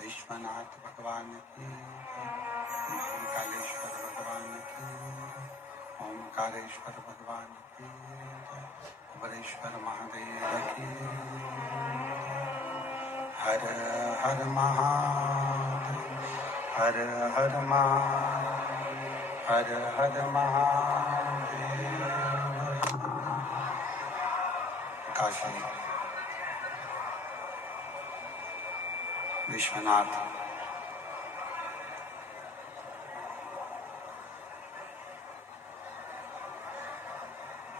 विश्वनाथ भगवान की, महाकालेश्वर भगवान की, ओंकारेश्वर भगवान की, वरेश्वर महादेव की। हर हर महादेव, हर हर महादेव, हर हर महादेव। काशी विश्वनाथ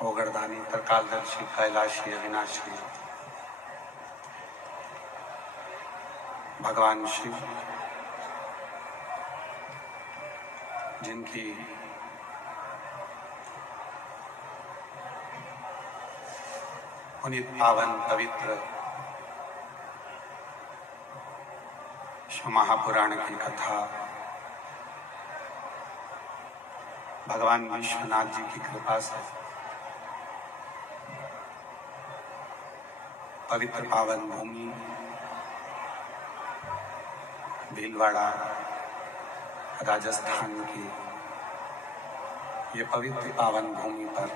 ओगरदानी त्रिकालदर्शी कैलाशी अविनाशी भगवान शिव, जिनकी पुनीत पावन पवित्र महापुराण की कथा भगवान विश्वनाथ जी की कृपा से पवित्र पावन भूमि भीलवाड़ा राजस्थान की ये पवित्र पावन भूमि पर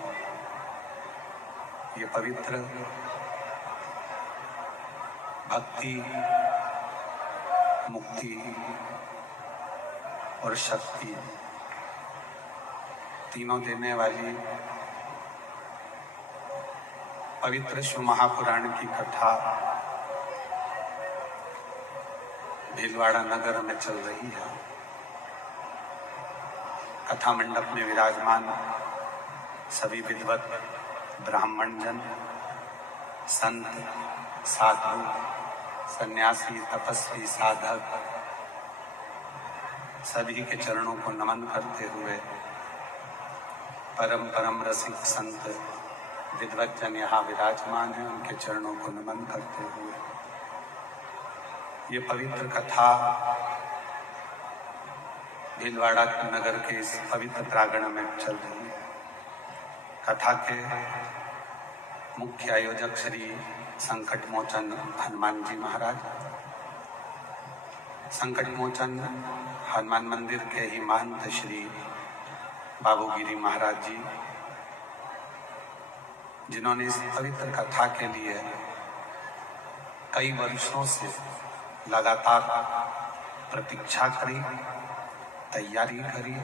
ये पवित्र भक्ति, मुक्ति और शक्ति तीनों देने वाली पवित्र शिव महापुराण की कथा भीलवाड़ा नगर में चल रही है। कथा मंडप में विराजमान सभी विद्वत ब्राह्मण जन, संत, साधु, सन्यासी, तपस्वी, साधक सभी के चरणों को नमन करते हुए परम परम रसिक संत विद्वत जन यहाँ विराजमान हैं, उनके चरणों को नमन करते हुए ये पवित्र कथा भीलवाड़ा नगर के इस पवित्र प्रांगण में चल रही है। कथा के मुख्य आयोजक श्री संकट मोचन हनुमान जी महाराज, संकट मोचन हनुमान मंदिर के ही महंत श्री बाबूगिरी महाराज जी, जिन्होंने इस पवित्र कथा के लिए कई वर्षों से लगातार प्रतीक्षा करी, तैयारी करी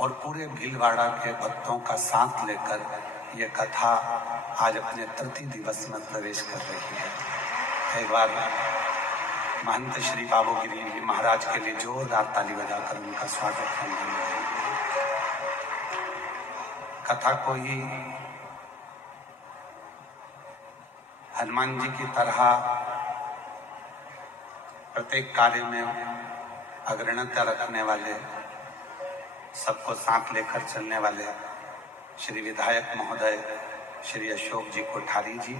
और पूरे भीलवाड़ा के भक्तों का साथ लेकर ये कथा आज अपने तृतीय दिवस में प्रवेश कर रही है। एक बार महंत श्री बाबूगिरी जी महाराज के लिए जोरदार ताली बजाकर उनका स्वागत करेंगे। कथा को ही हनुमान जी की तरह प्रत्येक कार्य में अग्रणता रखने वाले, सबको साथ लेकर चलने वाले श्री विधायक महोदय श्री अशोक जी कोठारी जी,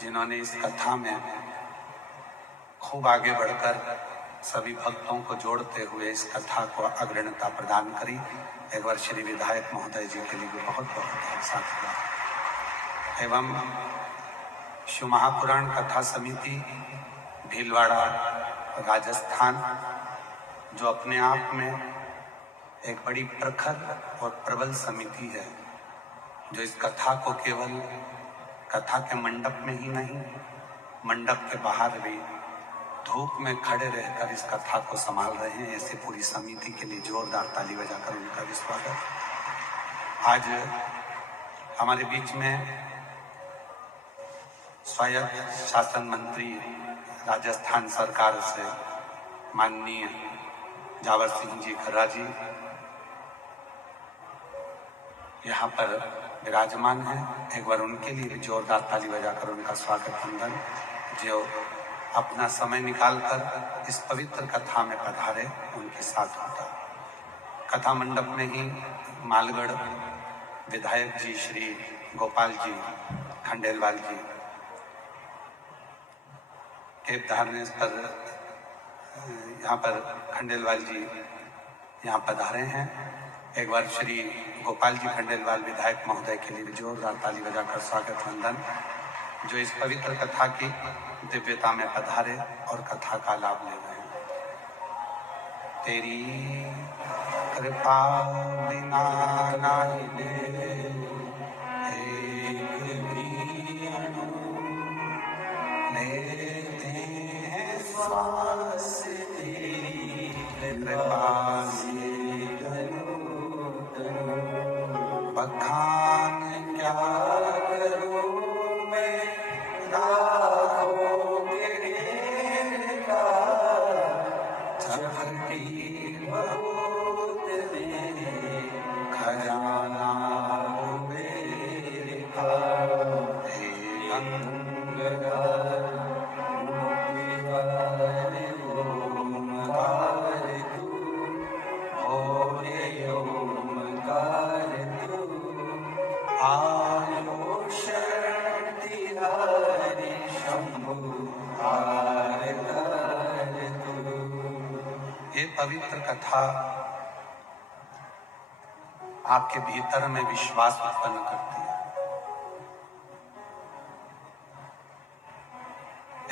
जिन्होंने इस कथा में खूब आगे बढ़कर सभी भक्तों को जोड़ते हुए इस कथा को अग्रणता प्रदान करी। एक बार श्री विधायक महोदय जी के लिए भी बहुत बहुत साधुवाद। एवं शिव महापुराण कथा समिति भीलवाड़ा राजस्थान, जो अपने आप में एक बड़ी प्रखर और प्रबल समिति है, जो इस कथा को केवल कथा के मंडप में ही नहीं, मंडप के बाहर भी धूप में खड़े रहकर इस कथा को संभाल रहे हैं। ऐसे पूरी समिति के लिए जोरदार ताली बजाकर उनका भी स्वागत। आज हमारे बीच में स्वायत्त शासन मंत्री राजस्थान सरकार से माननीय जावर सिंह जी खर्रा जी यहाँ पर विराजमान हैं। एक बार उनके लिए भी जोरदार ताली बजाकर उनका स्वागत वंदन, जो अपना समय निकालकर इस पवित्र कथा में पधारे, उनके साथ होता। कथा मंडप में ही मालगढ़ विधायक जी श्री गोपाल जी खंडेलवाल जी के धारने पर यहाँ पर खंडेलवाल जी यहाँ पधारे हैं। एक बार श्री गोपाल जी खंडेलवाल विधायक महोदय के लिए भी जोरदार ताली बजाकर स्वागत वंदन, जो इस पवित्र कथा की दिव्यता में पधारे और कथा का लाभ ले रहे हैं। तेरी कृपा बिना नाहि एक भी अणु लेते हैं श्वास, तेरी कृपा से बखान क्या करूं मैं राहों के घेर का, चपटी बहुत में खजाना मेरे का, हे गंगाधर ओमकार तू, भोले ओमकार तू, आयो शरण तिहारी शंभु आरतर तू। ये पवित्र कथा आपके भीतर में विश्वास उत्पन्न करती है,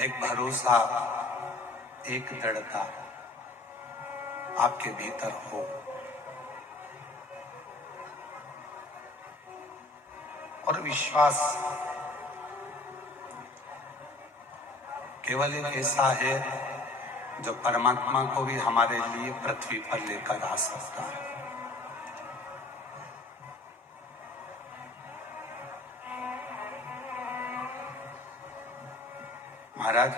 एक भरोसा, एक दृढ़ता आपके भीतर हो। और विश्वास केवल एक ऐसा है जो परमात्मा को भी हमारे लिए पृथ्वी पर लेकर आ सकता है। महाराज,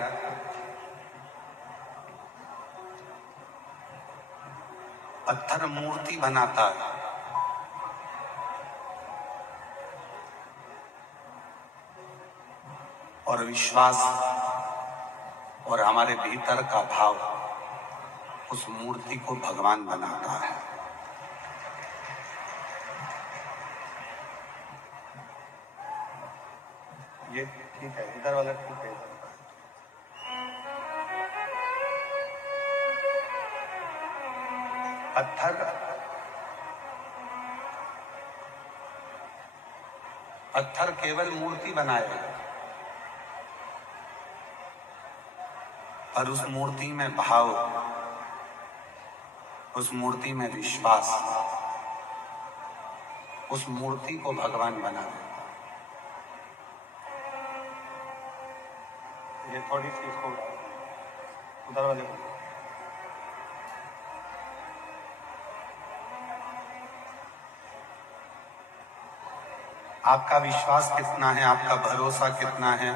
पत्थर मूर्ति बनाता है और विश्वास और हमारे भीतर का भाव उस मूर्ति को भगवान बनाता है। ये ठीक है, इधर वाला ठीक है। पत्थर केवल मूर्ति बनाएगा, पर उस मूर्ति में भाव, उस मूर्ति में विश्वास, उस मूर्ति को भगवान बना देगा। ये थोड़ी सी इसको उधर वाले को, आपका विश्वास कितना है, आपका भरोसा कितना है,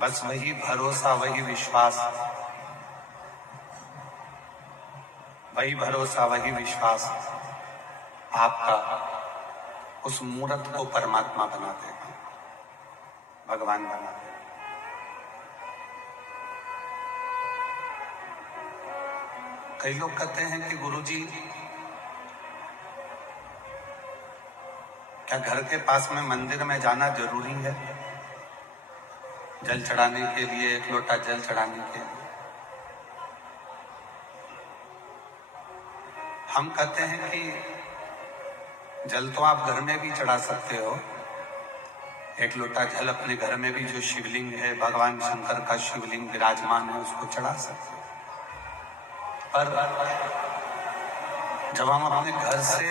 बस वही भरोसा, वही विश्वास, वही भरोसा, वही विश्वास आपका उस मूर्त को परमात्मा बना देगा, भगवान बना देगा। कई लोग कहते हैं कि गुरुजी, क्या घर के पास में मंदिर में जाना जरूरी है जल चढ़ाने के लिए, एक लोटा जल चढ़ाने के लिए? हम कहते हैं कि जल तो आप घर में भी चढ़ा सकते हो, एक लोटा जल अपने घर में भी, जो शिवलिंग है, भगवान शंकर का शिवलिंग विराजमान है, उसको चढ़ा सकते हो। पर जब हम अपने घर से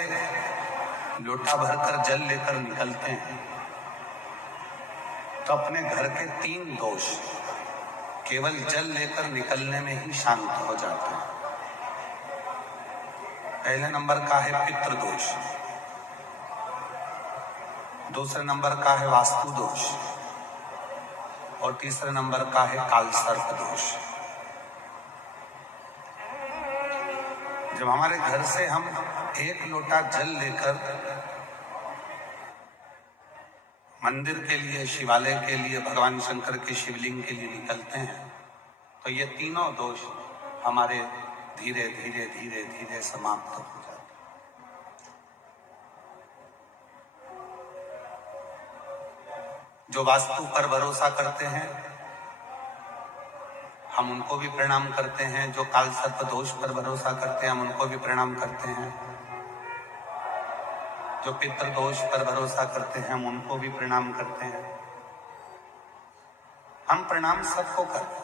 लोटा भरकर जल लेकर निकलते हैं तो अपने घर के 3 दोष केवल जल लेकर निकलने में ही शांत हो जाते हैं। पहले नंबर का है पितृ दोष, दूसरे नंबर का है वास्तु दोष और तीसरे नंबर का है काल सर्प दोष। जब हमारे घर से हम एक लोटा जल लेकर मंदिर के लिए, शिवालय के लिए, भगवान शंकर के शिवलिंग के लिए निकलते हैं तो ये तीनों दोष हमारे धीरे धीरे धीरे धीरे समाप्त हो जाते हैं। जो वास्तु पर भरोसा करते हैं हम उनको भी प्रणाम करते हैं, जो काल सर्प दोष पर भरोसा करते हैं हम उनको भी प्रणाम करते हैं, जो पितृ दोष पर भरोसा करते हैं हम उनको भी प्रणाम करते हैं। हम प्रणाम सबको करते हैं।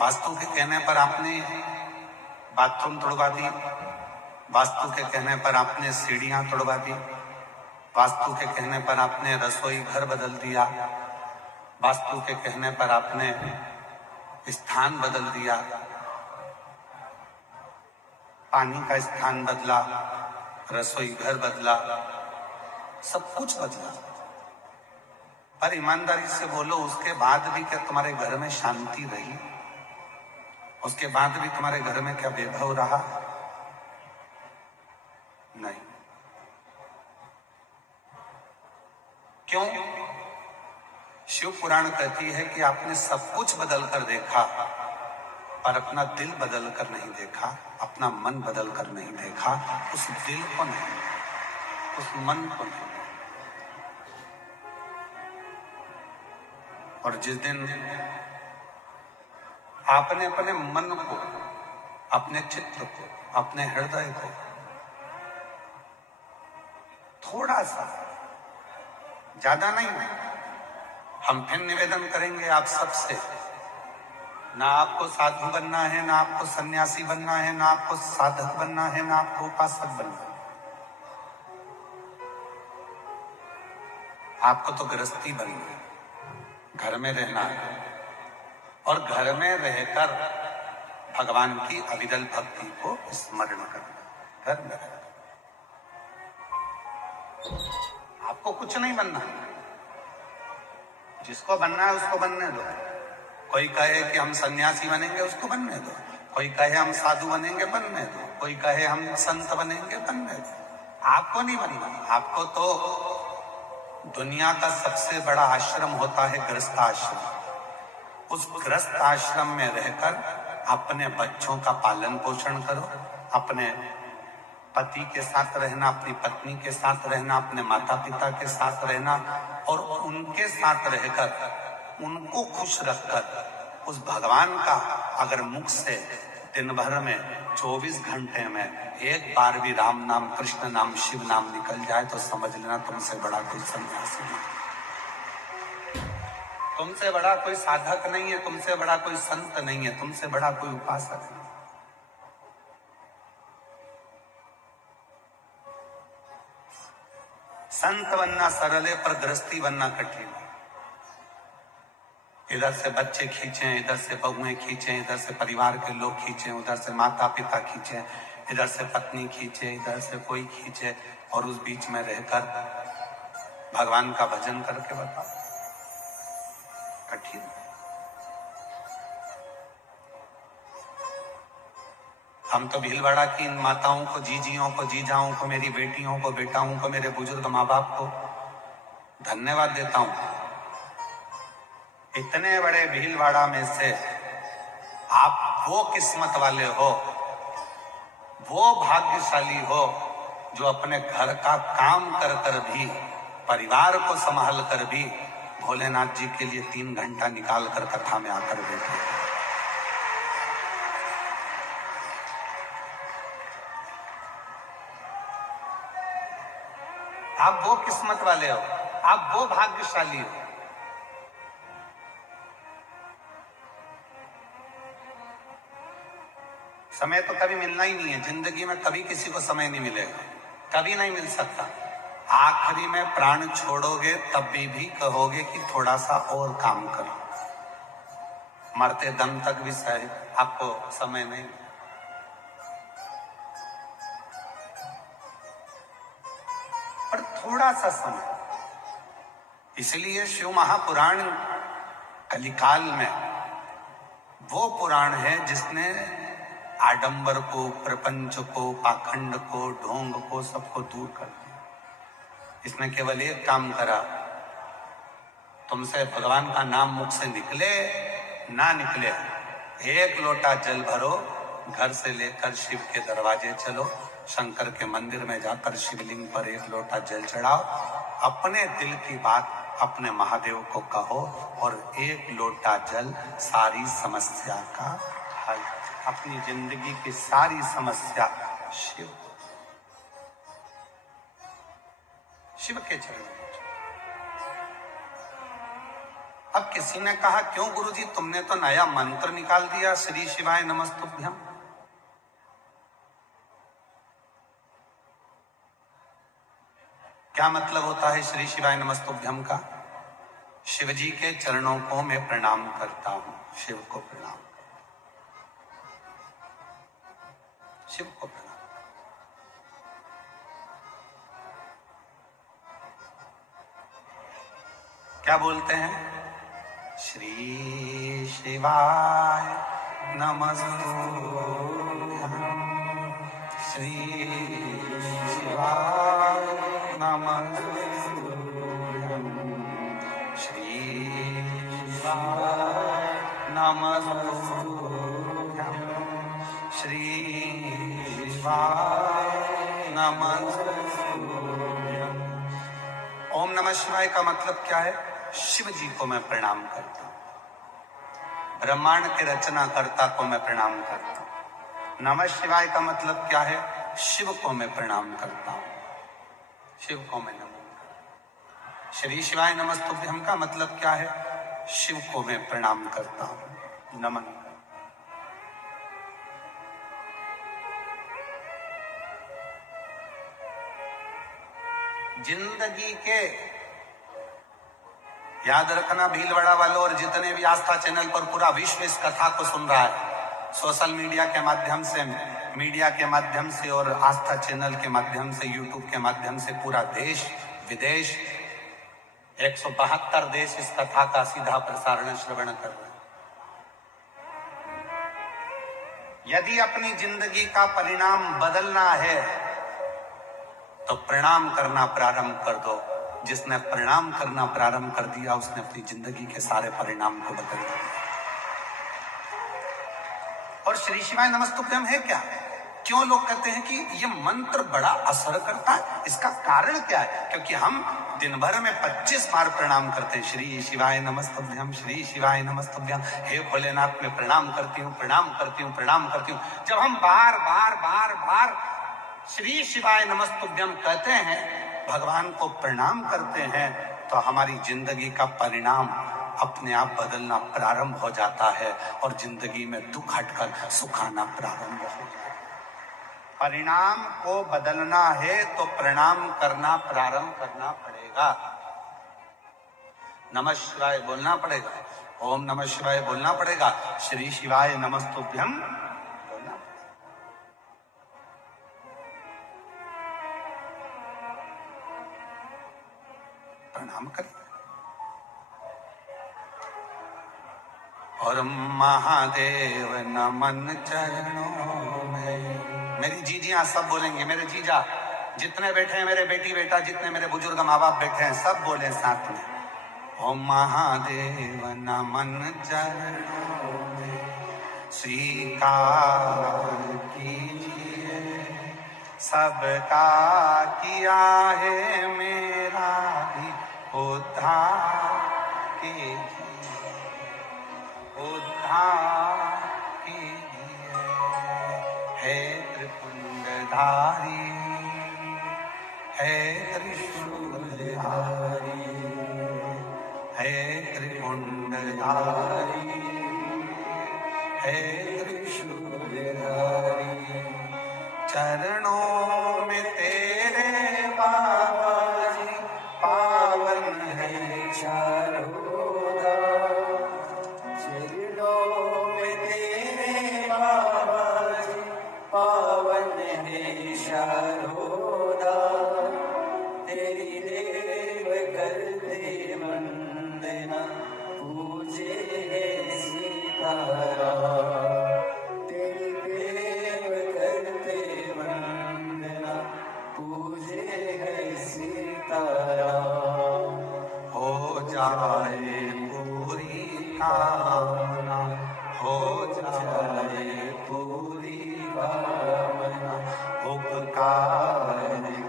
वास्तु के कहने पर आपने बाथरूम तोड़वा दी, वास्तु के कहने पर आपने सीढ़ियां तोड़वा दी, वास्तु के कहने पर आपने रसोई घर बदल दिया, वास्तु के कहने पर आपने स्थान बदल दिया, पानी का स्थान बदला, रसोई घर बदला, सब कुछ बदला। पर ईमानदारी से बोलो, उसके बाद भी क्या तुम्हारे घर में शांति रही? उसके बाद भी तुम्हारे घर में क्या वैभव रहा? नहीं। क्यों? शिव पुराण कहती है कि आपने सब कुछ बदल कर देखा पर अपना दिल बदल कर नहीं देखा, अपना मन बदल कर नहीं देखा, उस दिल को नहीं, उस मन को नहीं। और जिस दिन आपने अपने मन को, अपने चित्त को, अपने हृदय को थोड़ा सा, ज्यादा नहीं, हम फिर निवेदन करेंगे आप सबसे, ना आपको साधु बनना है, ना आपको सन्यासी बनना है, ना आपको साधक बनना है, ना आपको उपासक बनना है, आपको तो गृहस्थी बनना है, घर में रहना है और घर में रहकर भगवान की अविरल भक्ति को स्मरण करना, घर में रहना। आपको कुछ नहीं बनना, जिसको बनना है उसको बनने दो। कोई कहे कि हम सन्यासी बनेंगे, उसको बनने दो। कोई कहे हम साधु बनेंगे, बनने दो। कोई कहे हम संत बनेंगे, बनने दो। आपको नहीं बनना। आपको तो दुनिया का सबसे बड़ा आश्रम होता है गृहस्थ आश्रम। उस गृहस्थ आश्रम में रहकर अपने बच्चों का पालन पोषण करो, अपने पति के साथ रहना, अपनी पत्नी के साथ रहना, अपने माता पिता के साथ रहना और उनके साथ रहकर उनको खुश रखकर उस भगवान का अगर मुख से दिन भर में 24 घंटे में एक बार भी राम नाम, कृष्ण नाम, शिव नाम निकल जाए तो समझ लेना तुमसे बड़ा कोई सन्यासी नहीं, तुमसे बड़ा कोई साधक नहीं है, तुमसे बड़ा कोई संत नहीं है, तुमसे बड़ा कोई उपासक नहीं। संत बनना सरल है पर गृहस्थी बनना कठिन है। इधर से बच्चे खींचे, इधर से बहुएं खींचे, इधर से परिवार के लोग खींचे, उधर से माता पिता खींचे, इधर से पत्नी खींचे, इधर से कोई खींचे, और उस बीच में रहकर भगवान का भजन करके बताओ, कठिन। हम तो भीलवाड़ा की इन माताओं को, जीजियों को, जीजाओं को, मेरी बेटियों को, बेटाओं को, मेरे बुजुर्ग माँ बाप को धन्यवाद देता हूं। इतने बड़े भीलवाड़ा में से आप वो किस्मत वाले हो, वो भाग्यशाली हो जो अपने घर का काम कर कर भी, परिवार को संभाल कर भी भोलेनाथ जी के लिए 3 घंटा निकाल कर कथा में आकर बैठे। आप वो किस्मत वाले हो, आप वो भाग्यशाली हो। समय तो कभी मिलना ही नहीं है, जिंदगी में कभी किसी को समय नहीं मिलेगा, कभी नहीं मिल सकता। आखिरी में प्राण छोड़ोगे तब भी कहोगे कि थोड़ा सा और काम करो। मरते दम तक भी सही आपको समय नहीं, पर थोड़ा सा समय। इसलिए शिव महापुराण कलिकाल में वो पुराण है जिसने आडंबर को, प्रपंच को, पाखंड को, ढोंग को, सबको दूर कर दिया। इसने केवल एक काम करा, तुमसे भगवान का नाम मुख से निकले ना निकले, 1 लोटा जल भरो, घर से लेकर शिव के दरवाजे चलो, शंकर के मंदिर में जाकर शिवलिंग पर 1 लोटा जल चढ़ाओ, अपने दिल की बात अपने महादेव को कहो और 1 लोटा जल सारी समस्या का हल, अपनी जिंदगी की सारी समस्या शिव के चरणों में। अब किसी ने कहा, क्यों गुरुजी तुमने तो नया मंत्र निकाल दिया, श्री शिवाय नमस्तुभ्यम। क्या मतलब होता है श्री शिवाय नमस्तुभ्यम का? शिव जी के चरणों को मैं प्रणाम करता हूं, शिव को प्रणाम, शिव को प्रणाम। क्या बोलते हैं? श्री शिवाय नमस्तुभ्यम, श्री शिवाय नमस्तुभ्यम, श्री शिवाय नमस्तुभ्यम, श्री शिवाय नमस्तुभ्यम। ओम नमः शिवाय का मतलब क्या है? शिव जी को मैं प्रणाम करता हूं, ब्रह्मांड के रचना कर्ता को मैं प्रणाम करता हूं। नमः शिवाय का मतलब क्या है? शिव को मैं प्रणाम करता हूं, शिव को मैं नमन करता हूं। श्री शिवाय नमस्तुभ्यम का मतलब क्या है? शिव को मैं प्रणाम करता हूं, नमन। जिंदगी के, याद रखना भीलवाड़ा वालों और जितने भी आस्था चैनल पर पूरा विश्व इस कथा को सुन रहा है, सोशल मीडिया के माध्यम से, मीडिया के माध्यम से और आस्था चैनल के माध्यम से, यूट्यूब के माध्यम से पूरा देश विदेश 172 देश इस कथा का सीधा प्रसारण श्रवण कर रहे हैं। यदि अपनी जिंदगी का परिणाम बदलना है तो प्रणाम करना प्रारंभ कर दो। जिसने प्रणाम करना प्रारंभ कर दिया उसने अपनी जिंदगी के सारे परिणाम को बदल दिया। और श्री शिवाय नमस्तुभ्यम है क्या? क्यों लोग कहते हैं कि ये मंत्र बड़ा असर करता है? इसका कारण क्या है? क्योंकि हम दिन भर में 25 बार प्रणाम करते हैं। श्री शिवाय नमस्तुभ्यम, श्री शिवाय नमस्तुभ्यम, हे भोलेनाथ में प्रणाम करती हूँ, प्रणाम करती हूँ, प्रणाम करती हूँ। जब हम बार बार बार बार श्री शिवाय नमस्तुभ्यम कहते हैं, भगवान को प्रणाम करते हैं, तो हमारी जिंदगी का परिणाम अपने आप बदलना प्रारंभ हो जाता है और जिंदगी में दुख हटकर सुख आना प्रारंभ हो जाता है। परिणाम को बदलना है तो प्रणाम करना प्रारंभ करना पड़ेगा। नमः शिवाय बोलना पड़ेगा, ओम नमः शिवाय बोलना पड़ेगा, श्री शिवाय नमस्तुभ्यम बोलना। प्रणाम करें। और महादेव नमन चरणों में। मेरी जीजियां सब बोलेंगे, मेरे जीजा जितने बैठे हैं, मेरे बेटी बेटा जितने मेरे बुजुर्ग माँ बाप बैठे हैं, सब बोले साथ में, ओम महादेव नमन चरणों में स्वीकार कीजिए, सबका किया है मेरा भी उद्धार कीजिए, उद्धार कीजिए। हे त्रिपुंडधारी, हे त्रिशूलधारी, हे त्रिपुंडधारी, हे त्रिशूलधारी, चरणों में तेरे बाबा जी पावन है चारों धाम। चरणों में तेरे बाबा जी पावन है चारों धाम। तेरी देव करते वंदना, पूजे है सीताराम। तेरी देव करते वंदना, पूजे है सीताराम। हो जाए पूरी कामना, हो जाए पूरी कामना, उपकार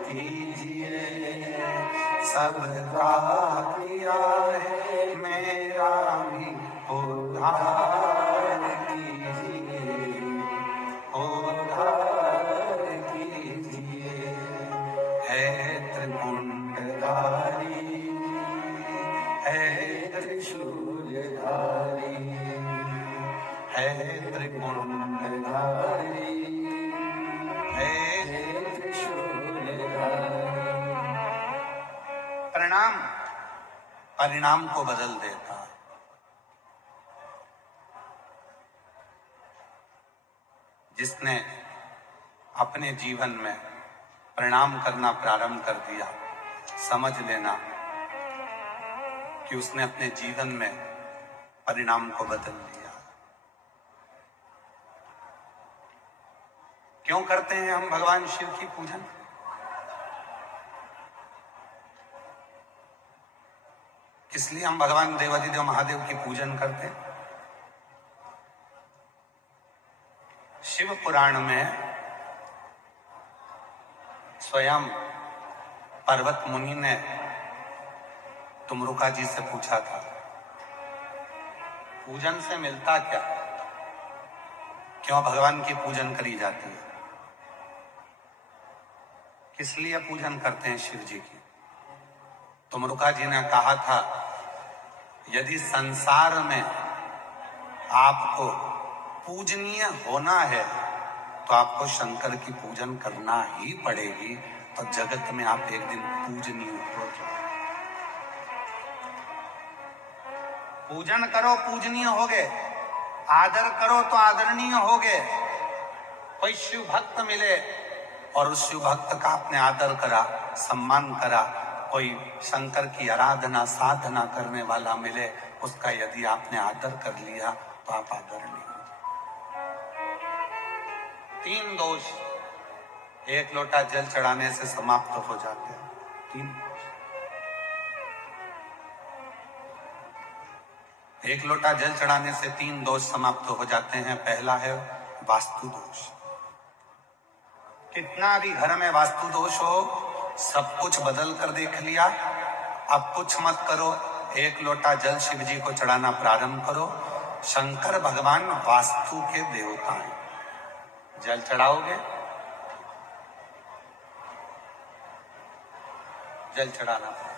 कीजिए, सबका किया है मेरा भी उद्धार कीजिए, उद्धार कीजिए। हे त्रिपुंडधारी, हे त्रिशूलधारी, हे त्रिपुंडधारी, हे त्रिशूलधारी। प्रणाम परिणाम को बदल देता। जिसने अपने जीवन में प्रणाम करना प्रारंभ कर दिया, समझ लेना कि उसने अपने जीवन में परिणाम को बदल दिया। क्यों करते हैं हम भगवान शिव की पूजन? इसलिए हम भगवान देवाधिदेव महादेव की पूजन करते हैं। शिव पुराण में स्वयं पर्वत मुनि ने तुमरुका जी से पूछा था, पूजन से मिलता क्या? क्यों भगवान की पूजन करी जाती है? किस लिए पूजन करते हैं शिव जी की? तुमरुका जी ने कहा था, यदि संसार में आपको पूजनीय होना है तो आपको शंकर की पूजन करना ही पड़ेगी, तो जगत में आप एक दिन पूजनीय हो जाओ। पूजन करो पूजनीय होगे, आदर करो तो आदरणीय होगे। कोई शिव भक्त मिले और उस शिव भक्त का आपने आदर करा, सम्मान करा, कोई शंकर की आराधना साधना करने वाला मिले, उसका यदि आपने आदर कर लिया तो आप आदरणीय हो। 3 दोष एक लोटा जल चढ़ाने से समाप्त हो जाते हैं। 3 एक लोटा जल चढ़ाने से 3 दोष समाप्त हो जाते हैं। पहला है वास्तु दोष। कितना भी घर में वास्तु दोष हो, सब कुछ बदल कर देख लिया, अब कुछ मत करो, 1 लोटा जल शिव जी को चढ़ाना प्रारंभ करो। शंकर भगवान वास्तु के देवता हैं। जल चढ़ाओगे, जल चढ़ाना पड़ेगा।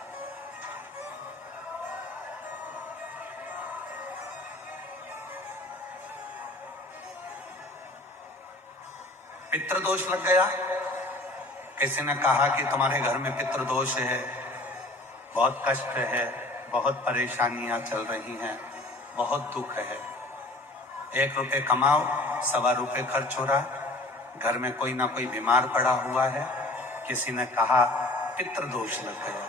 पितृदोष लग गया। किसी ने कहा कि तुम्हारे घर में पितृदोष है, बहुत कष्ट है, बहुत परेशानियां चल रही हैं, बहुत दुख है। 1 रुपये कमाओ, 1.25 रुपये खर्च हो रहा है, घर में कोई ना कोई बीमार पड़ा हुआ है। किसी ने कहा पितृदोष लग गया।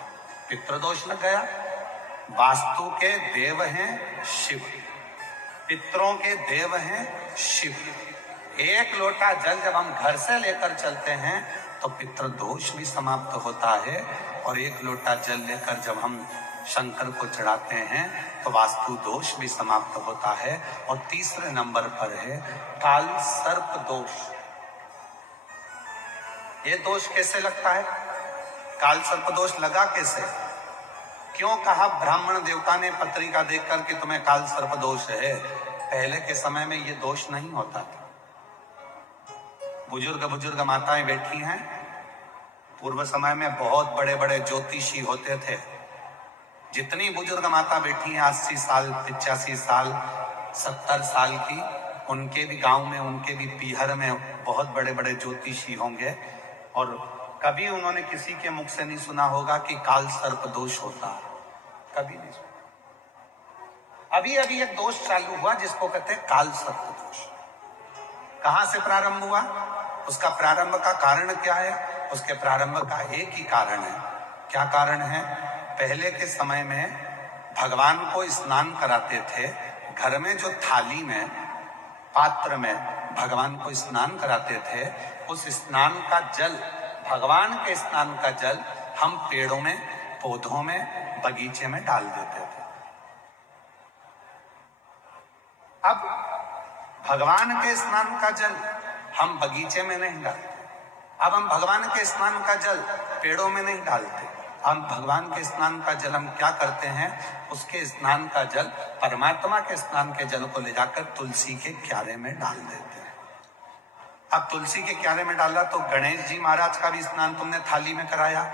पितृदोष लग गया। वास्तु के देव हैं शिव, पितरों के देव हैं शिव। 1 लोटा जल जब हम घर से लेकर चलते हैं तो पितृदोष भी समाप्त होता है, और 1 लोटा जल लेकर जब हम शंकर को चढ़ाते हैं तो वास्तु दोष भी समाप्त होता है। और तीसरे नंबर पर है काल सर्प दोष। ये दोष कैसे लगता है? काल सर्प दोष लगा कैसे? क्यों कहा ब्राह्मण देवता ने पत्रिका देखकर कि तुम्हें काल सर्प दोष है? पहले के समय में ये दोष नहीं होता था। बुजुर्ग माताएं बैठी हैं, पूर्व समय में बहुत बड़े बड़े ज्योतिषी होते थे। जितनी बुजुर्ग माता बैठी हैं 80 साल 85 साल 70 साल की, उनके भी गांव में, उनके भी पीहर में बहुत बड़े बड़े ज्योतिषी होंगे, और कभी उन्होंने किसी के मुख से नहीं सुना होगा कि काल सर्प दोष होता है। कभी नहीं सुना। अभी अभी एक दोष चालू हुआ जिसको कहते हैं काल सर्प दोष। कहां से प्रारंभ हुआ? उसका प्रारंभ का कारण क्या है? उसके प्रारंभ का एक ही कारण है। क्या कारण है? पहले के समय में भगवान को स्नान कराते थे। घर में जो थाली में, पात्र में भगवान को स्नान कराते थे, उस स्नान का जल, भगवान के स्नान का जल हम पेड़ों में, पौधों में, बगीचे में डाल देते थे। अब भगवान के स्नान का जल हम बगीचे में नहीं डालते। अब हम भगवान के स्नान का जल पेड़ों में नहीं डालते। हम भगवान के स्नान का जल हम क्या करते हैं? उसके स्नान का जल, परमात्मा के स्नान के जल को ले जाकर तुलसी के क्यारे में डाल देते हैं। अब तुलसी के क्यारे में डाला तो गणेश जी महाराज का भी स्नान तुमने थाली में कराया,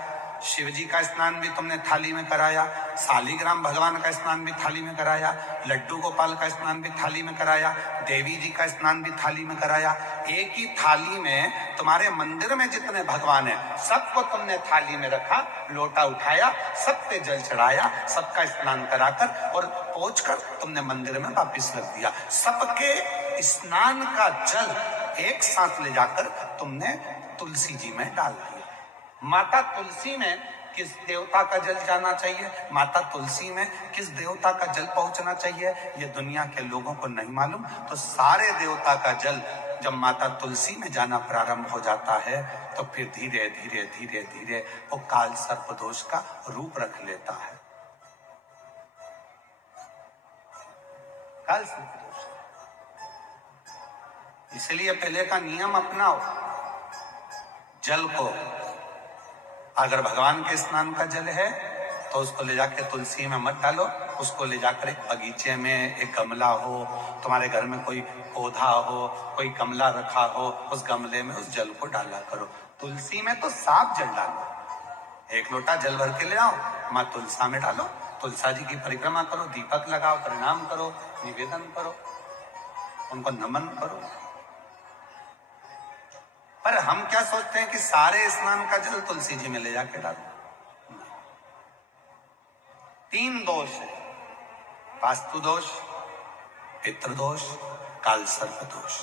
शिव जी का स्नान भी तुमने थाली में कराया, शालिग्राम भगवान का स्नान भी थाली में कराया, लड्डू गोपाल का स्नान भी थाली में कराया, देवी जी का स्नान भी थाली में कराया। एक ही थाली में तुम्हारे मंदिर में जितने भगवान हैं सबको तुमने थाली में रखा, लोटा उठाया, सब पे जल चढ़ाया, सबका स्नान कराकर और पहुंचकर तुमने मंदिर में वापिस रख दिया। सबके स्नान का जल एक साथ ले जाकर तुमने तुलसी जी में डाल दिया। माता तुलसी में किस देवता का जल जाना चाहिए, माता तुलसी में किस देवता का जल पहुंचना चाहिए, ये दुनिया के लोगों को नहीं मालूम। तो सारे देवता का जल जब माता तुलसी में जाना प्रारंभ हो जाता है तो फिर धीरे धीरे धीरे धीरे वो काल सर्प दोष का रूप रख लेता है। काल सर्प दोष। इसलिए पहले का नियम अपनाओ। जल को, अगर भगवान के स्नान का जल है तो उसको ले जाकर तुलसी में मत डालो, उसको ले जाकर एक बगीचे में, एक गमला हो, तुम्हारे घर में कोई पौधा हो, कोई गमला रखा हो, उस गमले में उस जल को डाला करो। तुलसी में तो साफ जल डालो। 1 लोटा जल भर के ले आओ, माँ तुलसा में डालो, तुलसा जी की परिक्रमा करो, दीपक लगाओ, प्रणाम करो, निवेदन करो, उनको नमन करो। पर हम क्या सोचते हैं कि सारे स्नान का जल तुलसी जी में ले जाके डालो। 3 दोष है, वास्तु दोष, पितृदोष, काल सर्प दोष।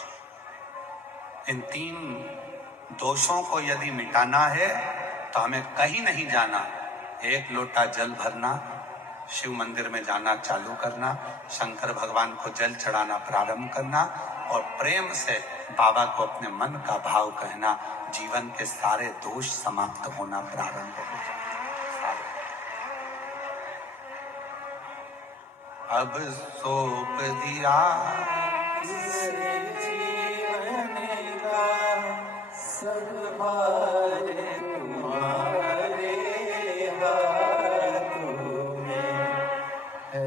इन 3 दोषों को यदि मिटाना है तो हमें कहीं नहीं जाना, एक लोटा जल भरना, शिव मंदिर में जाना चालू करना, शंकर भगवान को जल चढ़ाना प्रारंभ करना और प्रेम से बाबा को अपने मन का भाव कहना, जीवन के सारे दोष समाप्त होना प्रारंभ हो जाए। अब सौंप दिया जीवन का सब भार तुम्हारे हाथों में है,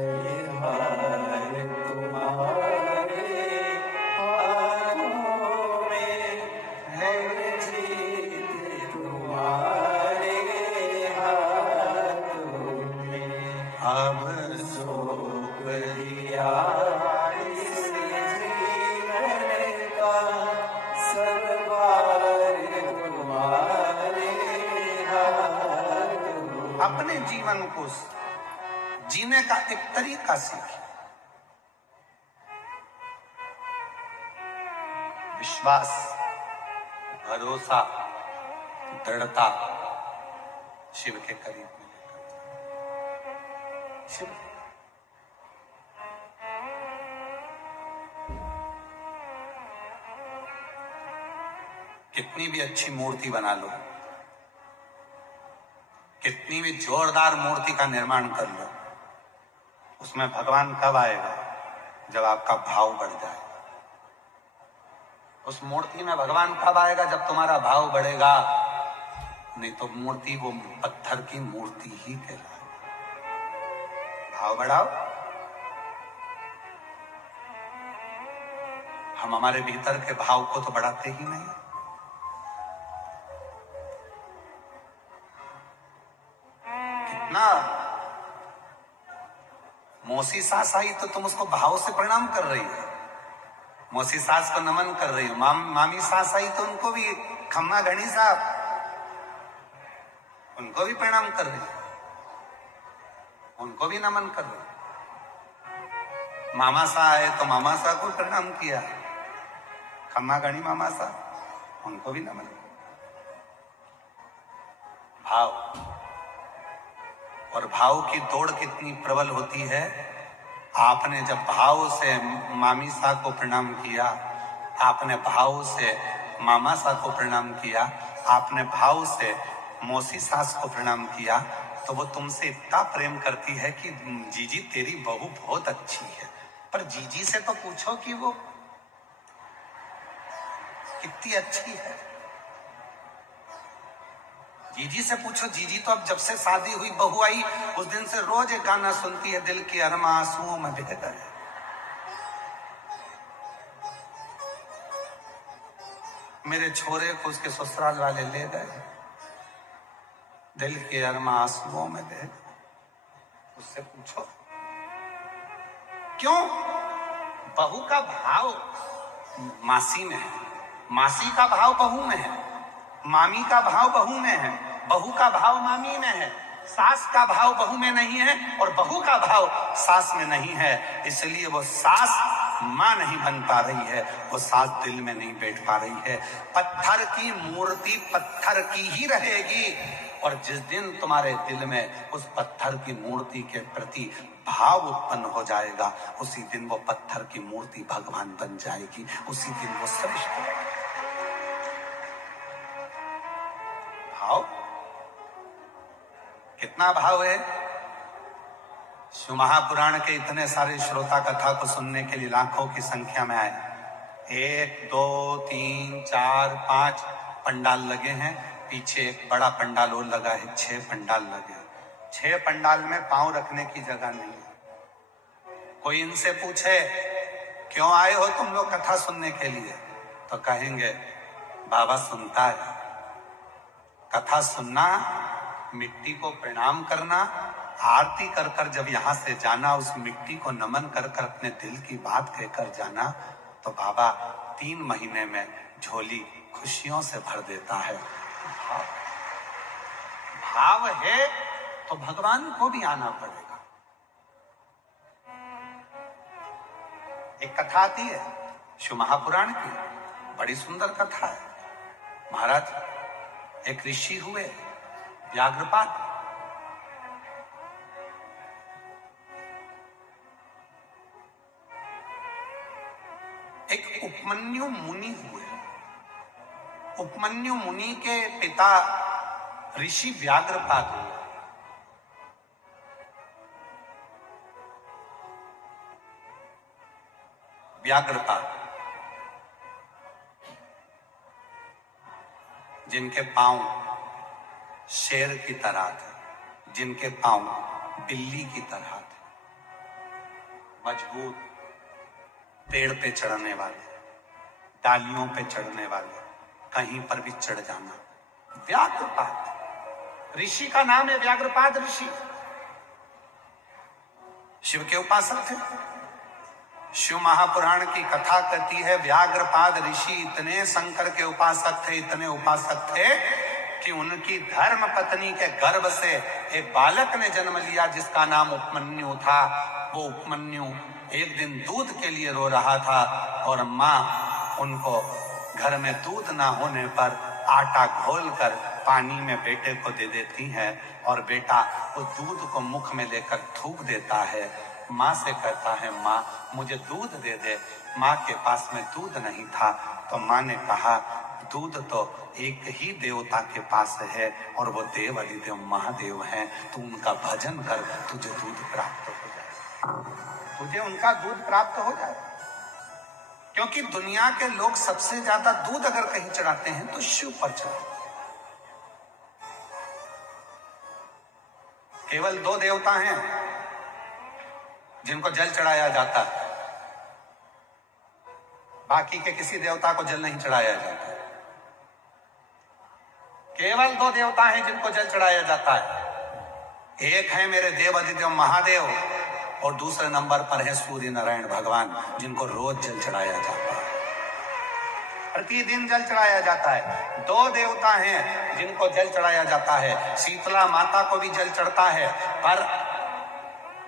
हार तुम्हारे हाथों में है, जीत तुम्हारे हाथों में। अब सौंप दिया इस जीवन का सब भार तुम्हारे हाथों में। अपने जीवन को जीने का एक तरीका सीखिए। विश्वास, भरोसा, दृढ़ता शिव के करीब में लेकर शिव कितनी भी अच्छी मूर्ति बना लो, कितनी भी जोरदार मूर्ति का निर्माण कर लो, उसमें भगवान कब आएगा? जब आपका भाव बढ़ जाए। उस मूर्ति में भगवान कब आएगा? जब तुम्हारा भाव बढ़ेगा। नहीं तो मूर्ति वो पत्थर की मूर्ति ही कहलाएगी। भाव बढ़ाओ। हम हमारे भीतर के भाव को तो बढ़ाते ही नहीं। कितना मौसी सास आई तो तुम उसको भाव से प्रणाम कर रही हो, मौसी सास को नमन कर रही हो। मामी सास आई तो उनको भी खम्मा घड़ी साहब, उनको भी प्रणाम कर रही हो, उनको भी नमन कर रही हो। मामा सा आए तो मामा सा को प्रणाम किया, खम्मा घड़ी मामा सा, उनको भी नमन। भाव, और भाव की दौड़ कितनी प्रबल होती है। आपने जब भाव से मामी सा को प्रणाम किया, आपने भाव से मामा सा को प्रणाम किया, आपने भाव से मौसी सास को प्रणाम किया, तो वो तुमसे इतना प्रेम करती है कि जीजी तेरी बहू बहुत अच्छी है। पर जीजी से तो पूछो कि वो कितनी अच्छी है। जीजी से पूछो, जीजी तो अब जब से शादी हुई, बहू आई, उस दिन से रोज एक गाना सुनती है, दिल के अरमा आंसुओं में बह गए। मेरे छोरे को उसके ससुराल वाले ले गए, दिल के अरमा आंसुओं में बह गए। उससे पूछो क्यों? बहू का भाव मासी में है, मासी का भाव बहू में है, मामी का भाव बहू में है, बहू का भाव मामी में है, सास का भाव बहू में नहीं है और बहू का भाव सास में नहीं है। इसलिए वो सास मां नहीं बन पा रही है, वो सास दिल में नहीं बैठ पा रही है। पत्थर की मूर्ति पत्थर की ही रहेगी, और जिस दिन तुम्हारे दिल में उस पत्थर की मूर्ति के प्रति भाव उत्पन्न हो जाएगा, उसी दिन वो पत्थर की मूर्ति भगवान बन जाएगी, उसी दिन वो श्रेष्ठ होगा। भाव, कितना भाव है। शिव महापुराण के इतने सारे श्रोता कथा को सुनने के लिए लाखों की संख्या में आए। 1 2 3 4 5 पंडाल लगे हैं, पीछे एक बड़ा पंडाल और लगा है, 6 पंडाल लगे। 6 पंडाल में पांव रखने की जगह नहीं है। कोई इनसे पूछे क्यों आए हो तुम लोग कथा सुनने के लिए, तो कहेंगे बाबा सुनता है। कथा सुनना, मिट्टी को प्रणाम करना, आरती कर कर जब यहां से जाना, उस मिट्टी को नमन कर कर अपने दिल की बात कहकर जाना, तो बाबा 3 महीने में झोली खुशियों से भर देता है। भाव है तो भगवान को भी आना पड़ेगा। एक कथा आती है शिव महापुराण की, बड़ी सुंदर कथा है। महाराज, एक ऋषि हुए व्याघ्रपाद, उपमन्यु मुनि हुए। उपमन्यु मुनि के पिता ऋषि व्याघ्रपाद हुए। व्याघ्रपाद जिनके पांव शेर की तरह थे, जिनके पांव बिल्ली की तरह थे, मजबूत, पेड़ पे चढ़ने वाले, डालियों पे चढ़ने वाले, कहीं पर भी चढ़ जाना। व्याघ्रपाद ऋषि का नाम है, व्याघ्रपाद ऋषि। शिव के उपासक थे। शिव महापुराण की कथा कहती है व्याघ्रपाद ऋषि इतने शंकर के उपासक थे, इतने उपासक थे कि उनकी धर्म पत्नी के गर्भ से एक बालक ने जन्म लिया जिसका नाम उपमन्यु था। वो उपमन्यु एक दिन दूध के लिए रो रहा था और माँ उनको घर में दूध ना होने पर आटा घोलकर पानी में बेटे को दे देती है और बेटा उस दूध को मुख में लेकर थूक देता है। माँ से कहता है माँ मुझे दूध दे दे। माँ के पास में दूध नहीं था तो माँ ने कहा दूध तो एक ही देवता के पास है और वो देव अधिदेव महादेव हैं, तू उनका भजन कर, तुझे दूध प्राप्त हो जाए, तुझे उनका दूध प्राप्त हो जाए। क्योंकि दुनिया के लोग सबसे ज्यादा दूध अगर कहीं चढ़ाते हैं तो शिव पर चढ़ाते हैं। केवल 2 देवता हैं जिनको जल चढ़ाया जाता है, बाकी के किसी देवता को जल नहीं चढ़ाया जाता। केवल 2 देवता हैं जिनको जल चढ़ाया जाता है। एक है मेरे देव अधिदेव महादेव और दूसरे नंबर पर है सूर्य नारायण भगवान जिनको रोज जल चढ़ाया जाता है, प्रतिदिन जल चढ़ाया जाता है। 2 देवता हैं जिनको जल चढ़ाया जाता है। शीतला माता को भी जल चढ़ता है, पर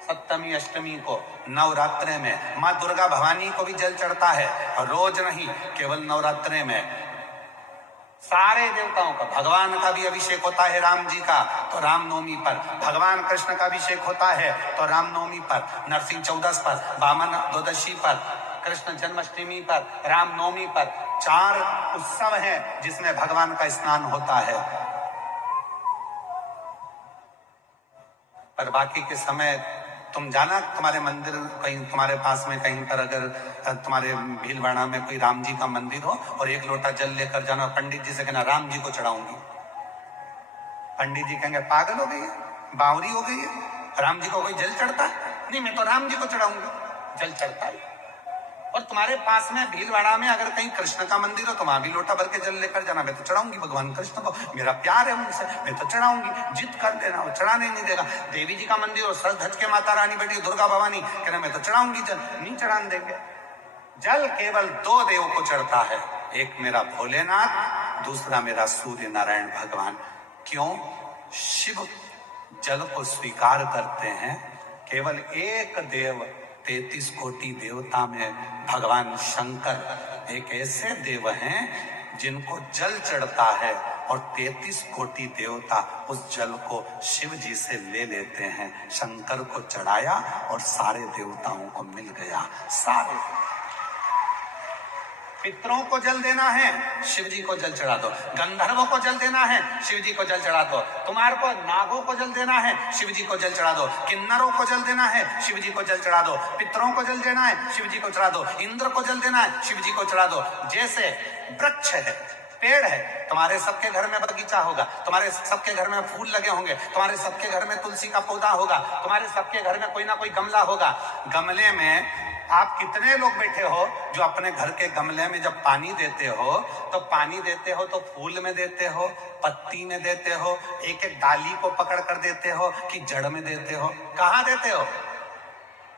सप्तमी अष्टमी को नवरात्रे में माँ दुर्गा भवानी को भी जल चढ़ता है, और रोज नहीं, केवल नवरात्रे में। सारे देवताओं का, भगवान का भी अभिषेक होता है राम जी का तो रामनवमी पर, भगवान कृष्ण का अभिषेक होता है तो रामनवमी पर, नरसिंह चौदस पर, वामन द्वादशी पर, कृष्ण जन्माष्टमी पर, रामनवमी पर। 4 उत्सव हैं जिसमें भगवान का स्नान होता है। पर बाकी के समय तुम जाना, तुम्हारे मंदिर कहीं तुम्हारे पास में कहीं पर अगर तुम्हारे भीलवाड़ा में कोई राम जी का मंदिर हो और 1 लोटा जल लेकर जाना, पंडित जी से कहना राम जी को चढ़ाऊंगी। पंडित जी कहेंगे पागल हो गई है, बावरी हो गई है, राम जी को कोई जल चढ़ता है? नहीं, मैं तो राम जी को चढ़ाऊंगी। जल चढ़ता है। और तुम्हारे पास में भीलवाड़ा में अगर कहीं कृष्ण का मंदिर हो तो वहां भी लोटा भर के जल लेकर जाना, मैं तो चढ़ाऊंगी भगवान कृष्ण को, मेरा प्यार है उनसे, मैं तो चढ़ाऊंगी। जिद कर देना, वो चढ़ाने नहीं देगा। देवी जी का मंदिर हो, सर धज के माता रानी बैठी दुर्गा भवानी, कहना मैं तो चढ़ाऊंगी जल, नहीं चढ़ाने देंगे। जल केवल 2 देव को चढ़ता है, एक मेरा भोलेनाथ, दूसरा मेरा सूर्य नारायण भगवान। क्यों? शिव जल को स्वीकार करते हैं। केवल एक देव, 33 कोटि देवता में भगवान शंकर एक ऐसे देव हैं जिनको जल चढ़ता है और 33 कोटि देवता उस जल को शिव जी से ले लेते हैं। शंकर को चढ़ाया और सारे देवताओं को मिल गया। सारे पितरों को जल देना है, शिव जी को जल चढ़ा दो। गंधर्वों को जल देना है, शिव जी को जल चढ़ा दो। तुम्हारे को नागों को जल देना है, शिव जी को जल चढ़ा दो। किन्नरों को जल देना है, शिव जी को जल चढ़ा दो। पितरों को जल देना है, शिव जी को चढ़ा दो। इंद्र को जल देना है, शिव जी को चढ़ा दो। जैसे वृक्ष है, पेड़ है, तुम्हारे सबके घर में बगीचा होगा, तुम्हारे सबके घर में फूल लगे होंगे, तुम्हारे सबके घर में तुलसी का पौधा होगा, तुम्हारे सबके घर में कोई ना कोई गमला होगा। गमले में आप कितने लोग बैठे हो जो अपने घर के गमले में जब पानी देते हो तो पानी देते हो तो फूल में देते हो, पत्ती में देते हो, एक एक डाली को पकड़ कर देते हो कि जड़ में देते हो? कहाँ देते हो?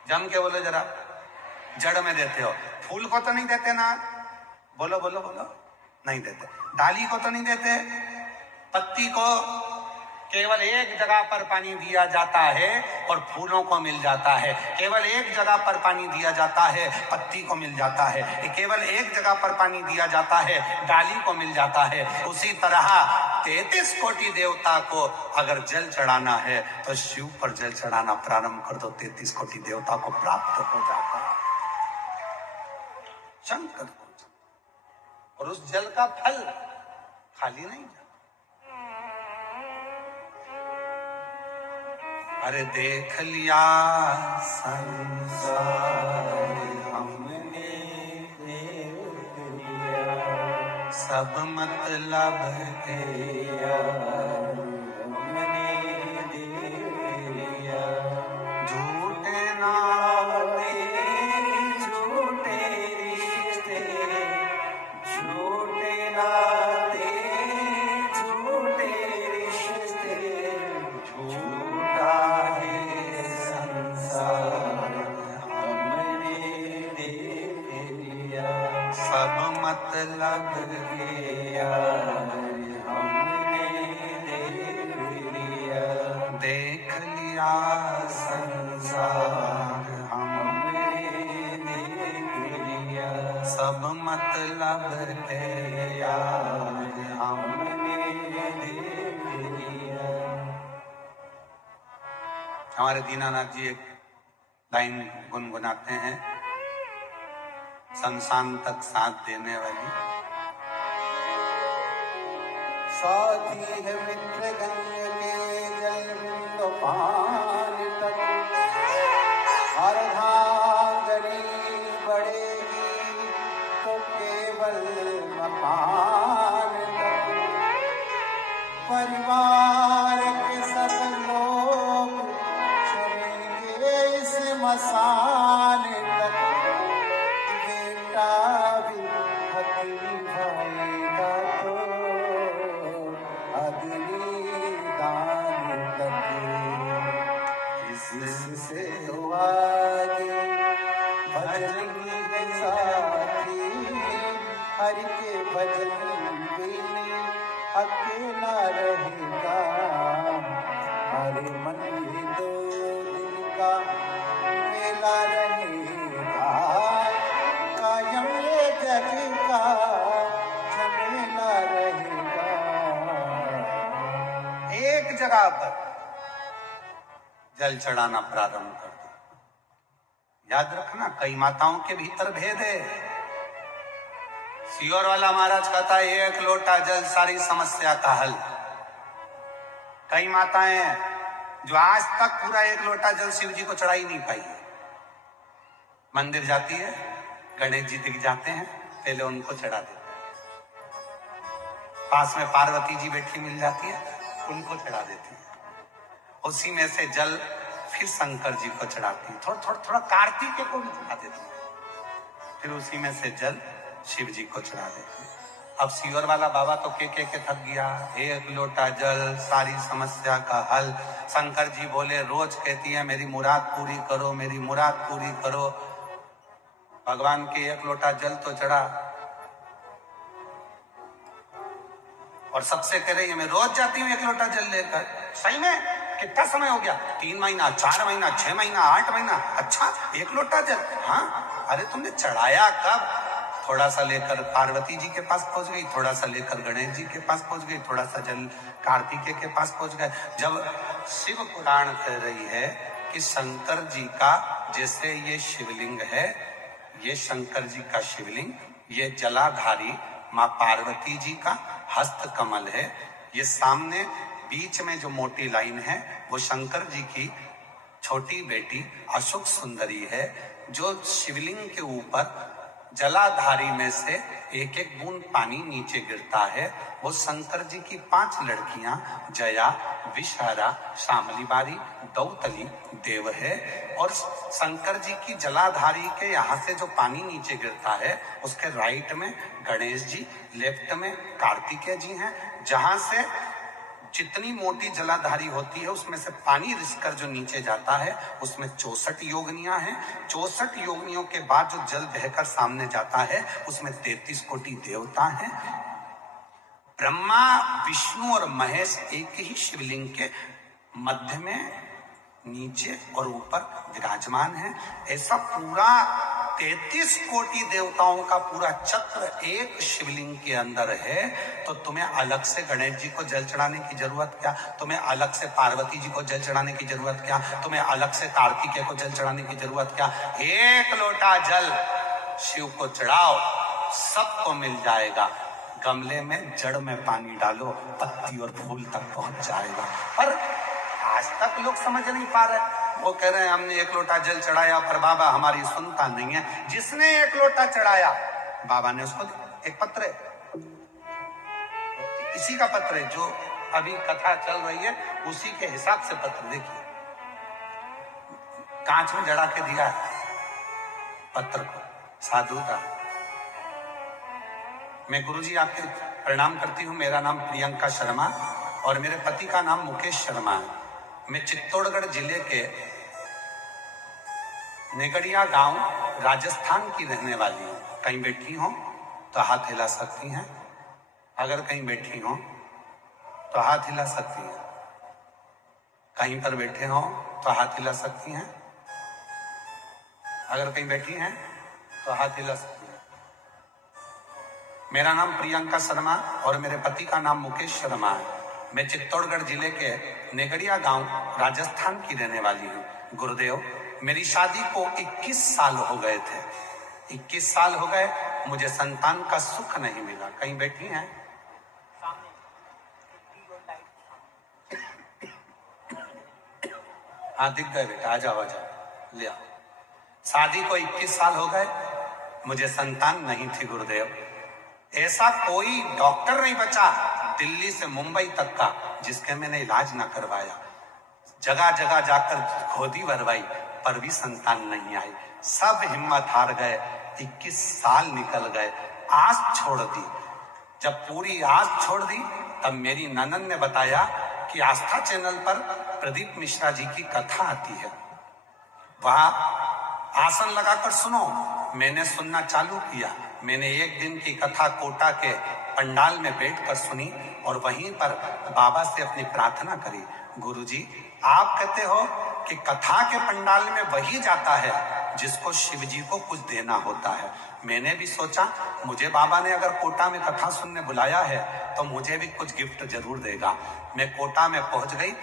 जम के बोलो जरा। जड़ में देते हो। फूल को तो नहीं देते ना? बोलो बोलो बोलो। नहीं देते। डाली को तो नहीं देते। पत्ती को केवल एक जगह पर पानी दिया जाता है और फूलों को मिल जाता है। केवल एक जगह पर पानी दिया जाता है, पत्ती को मिल जाता है। केवल एक जगह पर पानी दिया जाता है, डाली को मिल जाता है। उसी तरह 33 कोटि देवता को अगर जल चढ़ाना है तो शिव पर जल चढ़ाना प्रारंभ कर दो, 33 कोटि देवता को प्राप्त हो जाता है। शंकर को और उस जल का फल खाली नहीं जाता। अरे देख लिया संसार हमने देख लिया, सब मतलब है हमने देख लिया, झूठे नाते झूठे रिश्ते, झूठे नाते, झूठे रिश्ते, झूठा है संसार हमने देख लिया, सब मतलब हमने देख लिया, देख लिया संसार हमने देख लिया, सब मतलब है यार हम। हमने देख लिया। हमारे दीनानाथ जी एक लाइन गुनगुनाते हैं, संसान तक साथ देने वाली साथी है मित्र गंग के जल बिंदु पान तक, हर धांधली बढ़ेगी तो केवल मकान तक, परिवार के सब लोग चलेंगे इस मसान तक, बेटा भी हक निभाएगा तो अग्नि दान तक, इससे तो आगे भजन के साथी, हरि के भजन बिन अकेला रहेगा, हरे मन ये 2 दिन का मेला रहेगा, कायम ये जग का झमेला रहेगा। एक जगह पर जल चढ़ाना प्रारंभ कर दो। याद रखना, कई माताओं के भीतर भेद है। सियोर वाला महाराज कहता है 1 लोटा जल सारी समस्या का हल। कई माताएं जो आज तक पूरा 1 लोटा जल शिव जी को चढ़ा ही नहीं पाई है, मंदिर जाती है, गणेश जी दिख जाते हैं, पहले उनको चढ़ा देते हैं, पास में पार्वती जी बैठी मिल जाती है, उनको चढ़ा देती है, उसी में से जल फिर शंकर जी को चढ़ाती है, थोड़ा थोड़ा थोड़ा कार्तिकेय को भी चढ़ा देती है, फिर उसी में से जल शिव जी को चढ़ा देती है। अब सीवर वाला बाबा तो के थक गया, 1 लोटा जल सारी समस्या का हल। शंकर जी बोले रोज कहती है मेरी मुराद पूरी करो, मेरी मुराद पूरी करो। भगवान के 1 लोटा जल तो चढ़ा और सबसे कह रही है मैं रोज जाती हूँ 1 लोटा जल लेकर। सही में कितना समय हो गया? 3 महीना, 4 महीना, 6 महीना, 8 महीना। अच्छा 1 लोटा जल? हाँ। अरे तुमने चढ़ाया कब? थोड़ा सा लेकर पार्वती जी के पास पहुंच गई, थोड़ा सा लेकर गणेश जी के पास पहुंच गई, थोड़ा सा जल कार्तिकेय के पास पहुंच गए। जब शिव पुराण कह रही है कि शंकर जी का जैसे ये शिवलिंग है, ये शंकर जी का शिवलिंग, ये जलाधारी माँ पार्वती जी का हस्त कमल है, ये सामने बीच में जो मोटी लाइन है वो शंकर जी की छोटी बेटी अशोक सुंदरी है, जो शिवलिंग के ऊपर जलाधारी में से 1-1 बूंद पानी नीचे गिरता है। वो शंकर जी की 5 लड़कियां जया, विषहरा, शामलीबारी, दौतली, देव है। और शंकर जी की जलाधारी के यहाँ से जो पानी नीचे गिरता है उसके राइट में गणेश जी, लेफ्ट में कार्तिकेय जी हैं। जहां से जितनी मोटी जलाधारी होती है उसमें से पानी रिसकर जो नीचे जाता है उसमें 64 योगिनियां हैं। 64 योगिनियों के बाद जो जल बहकर सामने जाता है उसमें 33 कोटि देवता हैं। ब्रह्मा, विष्णु और महेश एक ही शिवलिंग के मध्य में, नीचे और ऊपर विराजमान है। ऐसा पूरा 33 कोटि देवताओं का पूरा चक्र एक शिवलिंग के अंदर है। तो तुम्हें अलग से गणेश जी को जल चढ़ाने की जरूरत क्या? तुम्हें अलग से पार्वती जी को जल चढ़ाने की जरूरत क्या? तुम्हें अलग से कार्तिकेय को जल चढ़ाने की जरूरत क्या? 1 लोटा जल शिव को चढ़ाओ, सबको मिल जाएगा। गमले में जड़ में पानी डालो, पत्ती और फूल तक पहुंच जाएगा। पर आज तक लोग समझ नहीं पा रहे। वो कह रहे हैं हमने एक लोटा जल चढ़ाया पर बाबा हमारी सुनता नहीं है। जिसने एक लोटा चढ़ाया बाबा ने उसको एक पत्र, इसी का पत्र है जो अभी कथा चल रही है, उसी के हिसाब से पत्र देखिए, कांच में जड़ा के दिया है पत्र को, साधु का। मैं गुरुजी आपके प्रणाम करती हूँ। मेरा नाम प्रियंका शर्मा और मेरे पति का नाम मुकेश शर्मा है। मैं चित्तौड़गढ़ जिले के नेगड़िया गांव राजस्थान की रहने वाली हूँ। कहीं बैठी हो तो हाथ हिला सकती हैं, अगर कहीं बैठी हो तो हाथ हिला सकती हैं, कहीं पर बैठे हो तो हाथ हिला सकती हैं, अगर कहीं बैठी हैं तो हाथ हिला सकती हैं। मेरा नाम प्रियंका शर्मा और मेरे पति का नाम मुकेश शर्मा है। मैं चित्तौड़गढ़ जिले के नेगड़िया गांव राजस्थान की रहने वाली हूँ। गुरुदेव, मेरी शादी को 21 साल हो गए थे। 21 साल हो गए, मुझे संतान का सुख नहीं मिला। कहीं बैठी हैं? हाँ दिख गए बेटा, आ जाओ ले आओ। शादी को 21 साल हो गए, मुझे संतान नहीं थी गुरुदेव। ऐसा कोई डॉक्टर नहीं बचा दिल्ली से मुंबई तक का जिसके मैंने इलाज ना करवाया। जगह जगह जाकर खोदी भरवाई पर भी संतान नहीं आई। सब हिम्मत हार गए। 21 साल निकल गए, आस छोड़ दी। जब पूरी आस छोड़ दी तब मेरी ननद ने बताया कि आस्था चैनल पर प्रदीप मिश्रा जी की कथा आती है, वहां आसन लगाकर सुनो। मैंने सुनना चालू किया। मैंने एक दिन की कथा कोटा के पंडाल में बैठकर सुनी और वहीं पर बाबा से अपनी प्रार्थना करी। गुरुजी, आप कहते हो कि कथा के पंडाल में वही जाता है जिसको शिव जी को कुछ देना होता है। मैंने भी सोचा मुझे बाबा ने अगर कोटा में कथा सुनने बुलाया है तो मुझे भी कुछ गिफ्ट जरूर देगा। मैं कोटा में पहुंच गई।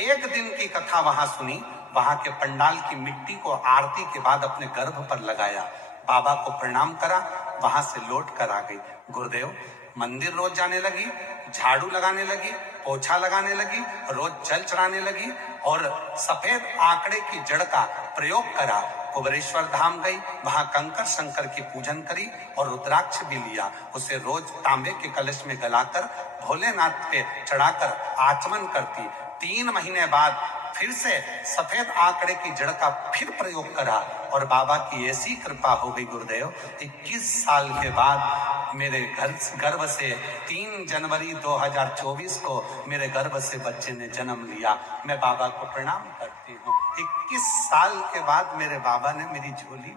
एक दिन की कथा वहां सुनी। वहां के पंडाल की मिट्टी को आरती के बाद अपने गर्भ पर लगाया, बाबा को प्रणाम करा, वहां से लौट कर आ गई। गुरुदेव, मंदिर रोज जाने लगी, झाड़ू लगाने लगी, पोछा लगाने लगी, रोज जल चढ़ाने लगी और सफेद आंकड़े की जड़ का प्रयोग करा। कुबरेश्वर धाम गई, वहां कंकर शंकर की पूजन करी और रुद्राक्ष भी लिया। उसे रोज तांबे के कलश में गलाकर भोलेनाथ पे चढ़ाकर आचमन करती। 3 महीने बाद फिर से सफेद आंकड़े की जड़ का फिर प्रयोग करा और बाबा की ऐसी कृपा हो गई गुरुदेव। 21 साल के बाद मेरे गर्भ से 3 जनवरी 2024 को मेरे गर्भ से बच्चे ने जन्म लिया। मैं बाबा को प्रणाम करती हूँ। 21 साल के बाद मेरे बाबा ने मेरी झोली।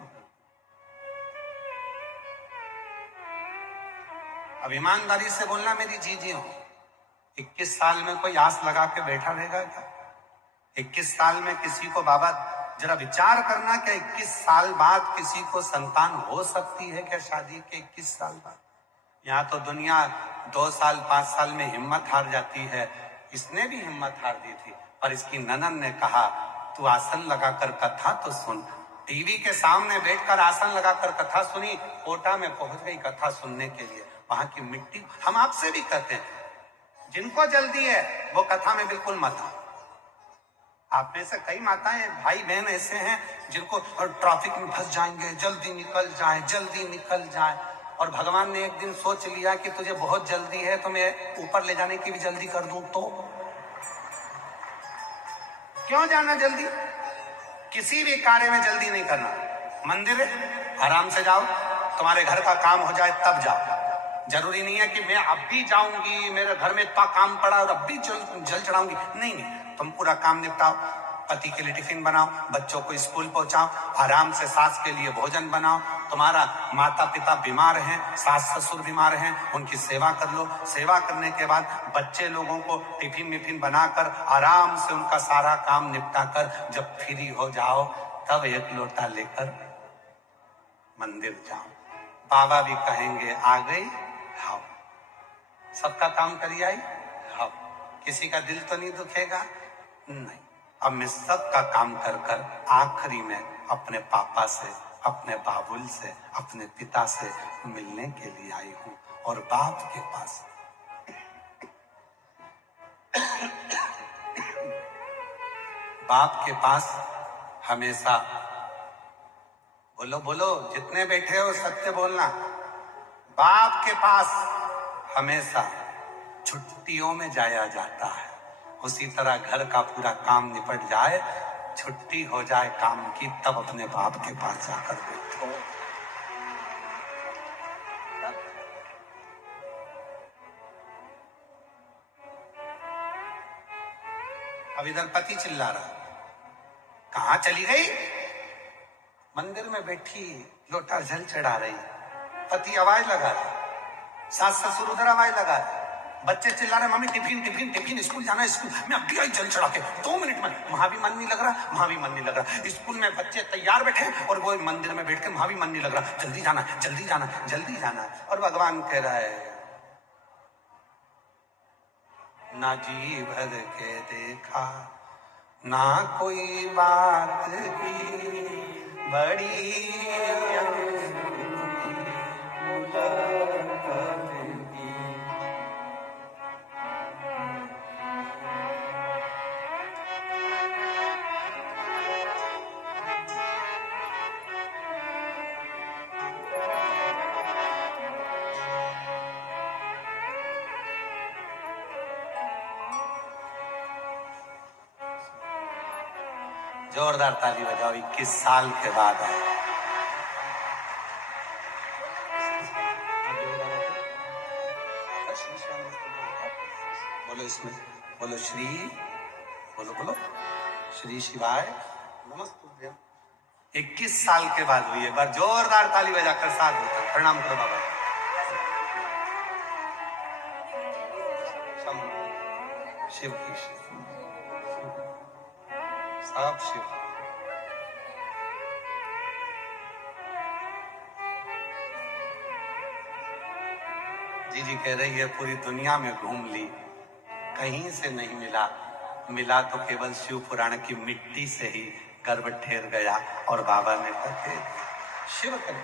अब ईमानदारी से बोलना मेरी जीजी हो, 21 साल में कोई आस लगा के बैठा रहेगा क्या? 21 साल में किसी को, बाबा जरा विचार करना, क्या 21 साल बाद किसी को संतान हो सकती है क्या? शादी के 21 साल बाद? यहाँ तो दुनिया 2 साल 5 साल में हिम्मत हार जाती है। इसने भी हिम्मत हार दी थी, पर इसकी ननद ने कहा तू आसन लगाकर कथा तो सुन। टीवी के सामने बैठकर आसन लगाकर कथा सुनी। कोटा में पहुंच गई कथा सुनने के लिए। वहां की मिट्टी, हम आपसे भी कहते हैं जिनको जल्दी है वो कथा में बिल्कुल मत आओ। आप में से कई माताएं भाई बहन ऐसे हैं जिनको ट्रैफिक में फंस जाएंगे, जल्दी निकल जाए, जल्दी निकल जाए। और भगवान ने एक दिन सोच लिया कि तुझे बहुत जल्दी है तो मैं ऊपर ले जाने की भी जल्दी कर दूं, तो क्यों जाना जल्दी? किसी भी कार्य में जल्दी नहीं करना। मंदिर है, आराम से जाओ, तुम्हारे घर का काम हो जाए तब जाओ। जरूरी नहीं है कि मैं अब भी जाऊंगी, मेरे घर में इतना काम पड़ा और अब भी जल चढ़ाऊंगी। नहीं, तुम पूरा काम निपटाओ। पति के लिए टिफिन बनाओ, बच्चों को स्कूल पहुंचाओ, आराम से सास के लिए भोजन बनाओ। तुम्हारा माता पिता बीमार हैं, सास ससुर बीमार हैं, उनकी सेवा कर लो। सेवा करने के बाद बच्चे लोगों को टिफिन मिफिन बनाकर आराम से उनका सारा काम निपटा कर जब फ्री हो जाओ तब एक लोटा लेकर मंदिर जाओ। बाबा भी कहेंगे आ गई, खाओ। सबका काम करी आई, खाओ। किसी का दिल तो नहीं दुखेगा? नहीं। अब मैं सबका काम कर कर आखिरी में अपने पापा से, अपने बाबुल से, अपने पिता से मिलने के लिए आई हूं। और बाप के पास हमेशा, बोलो बोलो, जितने बैठे हो सत्य बोलना, बाप के पास हमेशा छुट्टियों में जाया जाता है। उसी तरह घर का पूरा काम निपट जाए, छुट्टी हो जाए काम की, तब अपने बाप के पास जाकर बैठो। अब इधर पति चिल्ला रहा, कहां चली गई? मंदिर में बैठी लोटा जल चढ़ा रही, पति आवाज लगा रहा, सास ससुर उधर आवाज लगा रहे, बच्चे चिल्ला रहे, mummy tiffin tiffin tiffin, school जाना है, स्कूल मैं अभी आई जल चढ़ा के 2 मिनट में। वहां भी मन नहीं लग रहा, वहां भी मन नहीं लग रहा। स्कूल में बच्चे तैयार बैठे और वो मंदिर में बैठ के वहां भी मन नहीं लग रहा, जल्दी जाना जल्दी जाना जल्दी जाना। और भगवान कह रहा है, ना जी भर के देखा, ना कोई बात की, बड़ी जोरदार ताली बजाओ। 21 साल के बाद आए। बोलो इसमें, बोलो श्री, बोलो बोलो श्री शिवाय नमस्ते। 21 साल के बाद हुई है। एक बार जोरदार ताली बजाकर साथ देकर प्रणाम करो बाबा। शिव की सब शिव। जी कह रही है, पूरी दुनिया में घूम ली, कहीं से नहीं मिला, मिला तो केवल शिव पुराण की मिट्टी से ही गर्भ ठेर गया। और बाबा ने कहा शिव कर,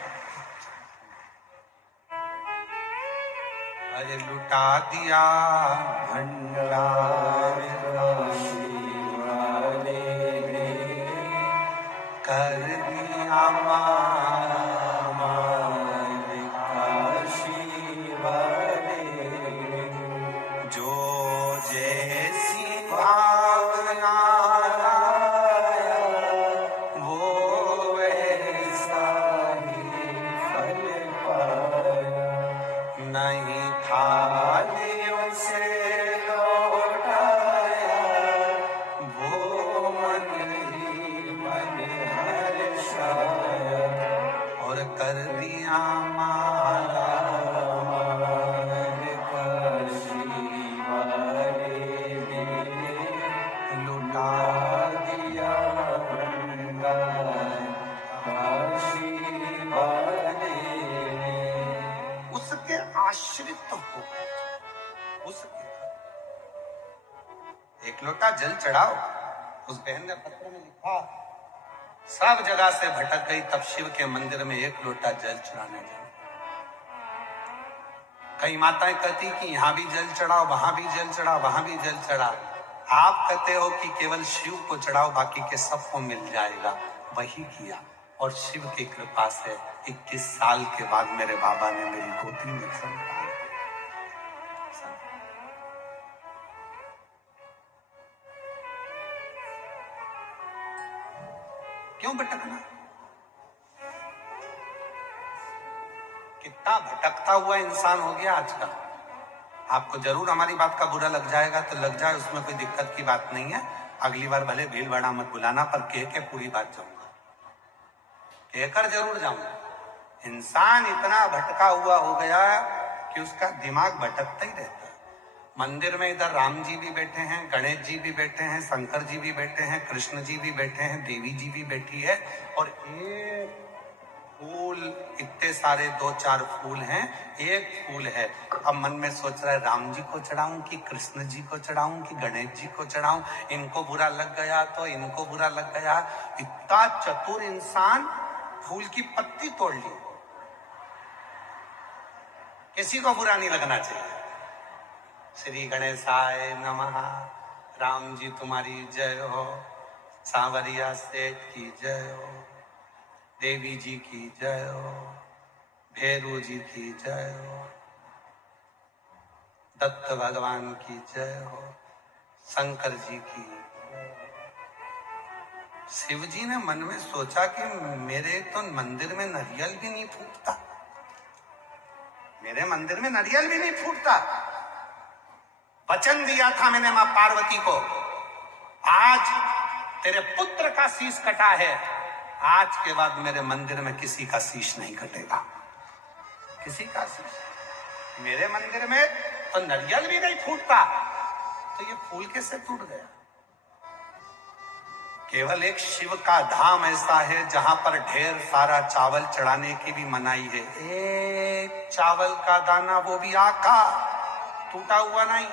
अरे लुटा दिया भंडार कर दिया जो जैसी भावना वो वैसा ही फल पाया, नहीं थालियों से लौटाया वो मन ही मन हर्षाया, और कर दिया माला आश्रित हो, उसके एक लोटा जल चढ़ाओ। उस बहन ने पत्र में लिखा, सब जगह से भटक गई, तब शिव के मंदिर में एक लोटा जल चढ़ाने जाओ। कई माताएं कहती कि यहां भी जल चढ़ाओ, वहां भी जल चढ़ाओ, वहां भी जल चढ़ाओ। आप कहते हो कि केवल शिव को चढ़ाओ, बाकी के सबको मिल जाएगा। वही किया और शिव की कृपा से 21 साल के बाद मेरे बाबा ने मेरी गोदी में संतान। क्यों भटकना? कितना भटकता हुआ इंसान हो गया आजकल। आपको जरूर हमारी बात का बुरा लग जाएगा तो लग जाए, उसमें कोई दिक्कत की बात नहीं है। अगली बार भले भीड़ भाड़ा मत बुलाना, पर कह के पूरी बात जाऊंगा, कहकर जरूर जाऊंगा। इंसान इतना भटका हुआ हो गया कि उसका दिमाग भटकता ही रहता है। मंदिर में इधर राम जी भी बैठे हैं, गणेश जी भी बैठे हैं, शंकर जी भी बैठे हैं, कृष्ण जी भी बैठे हैं, देवी जी भी बैठी है, और एक फूल, इतने सारे 2-4 फूल हैं, एक फूल है। अब मन में सोच रहा है, राम जी को चढ़ाऊं कि कृष्ण जी को चढ़ाऊं कि गणेश जी को चढ़ाऊं, इनको बुरा लग गया तो इनको बुरा लग गया। इतना चतुर इंसान फूल की पत्ती तोड़ ली, किसी को बुरा नहीं लगना चाहिए। श्री गणेशाय नमः, राम जी तुम्हारी जय हो, सांवरिया सेठ की जय हो, देवी जी की जय हो, भैरू जी की जय हो, दत्त भगवान की जय हो, शंकर जी की। शिव जी ने मन में सोचा कि मेरे तो मंदिर में नारियल भी नहीं फूटता, मेरे मंदिर में नारियल भी नहीं फूटता। वचन दिया था मैंने मां पार्वती को, आज तेरे पुत्र का शीश कटा है, आज के बाद मेरे मंदिर में किसी का शीश नहीं कटेगा, किसी का शीश। मेरे मंदिर में तो नारियल भी नहीं फूटता, तो ये फूल कैसे टूट गया? केवल एक शिव का धाम ऐसा है जहां पर ढेर सारा चावल चढ़ाने की भी मनाही है। एक चावल का दाना, वो भी आका, टूटा हुआ नहीं,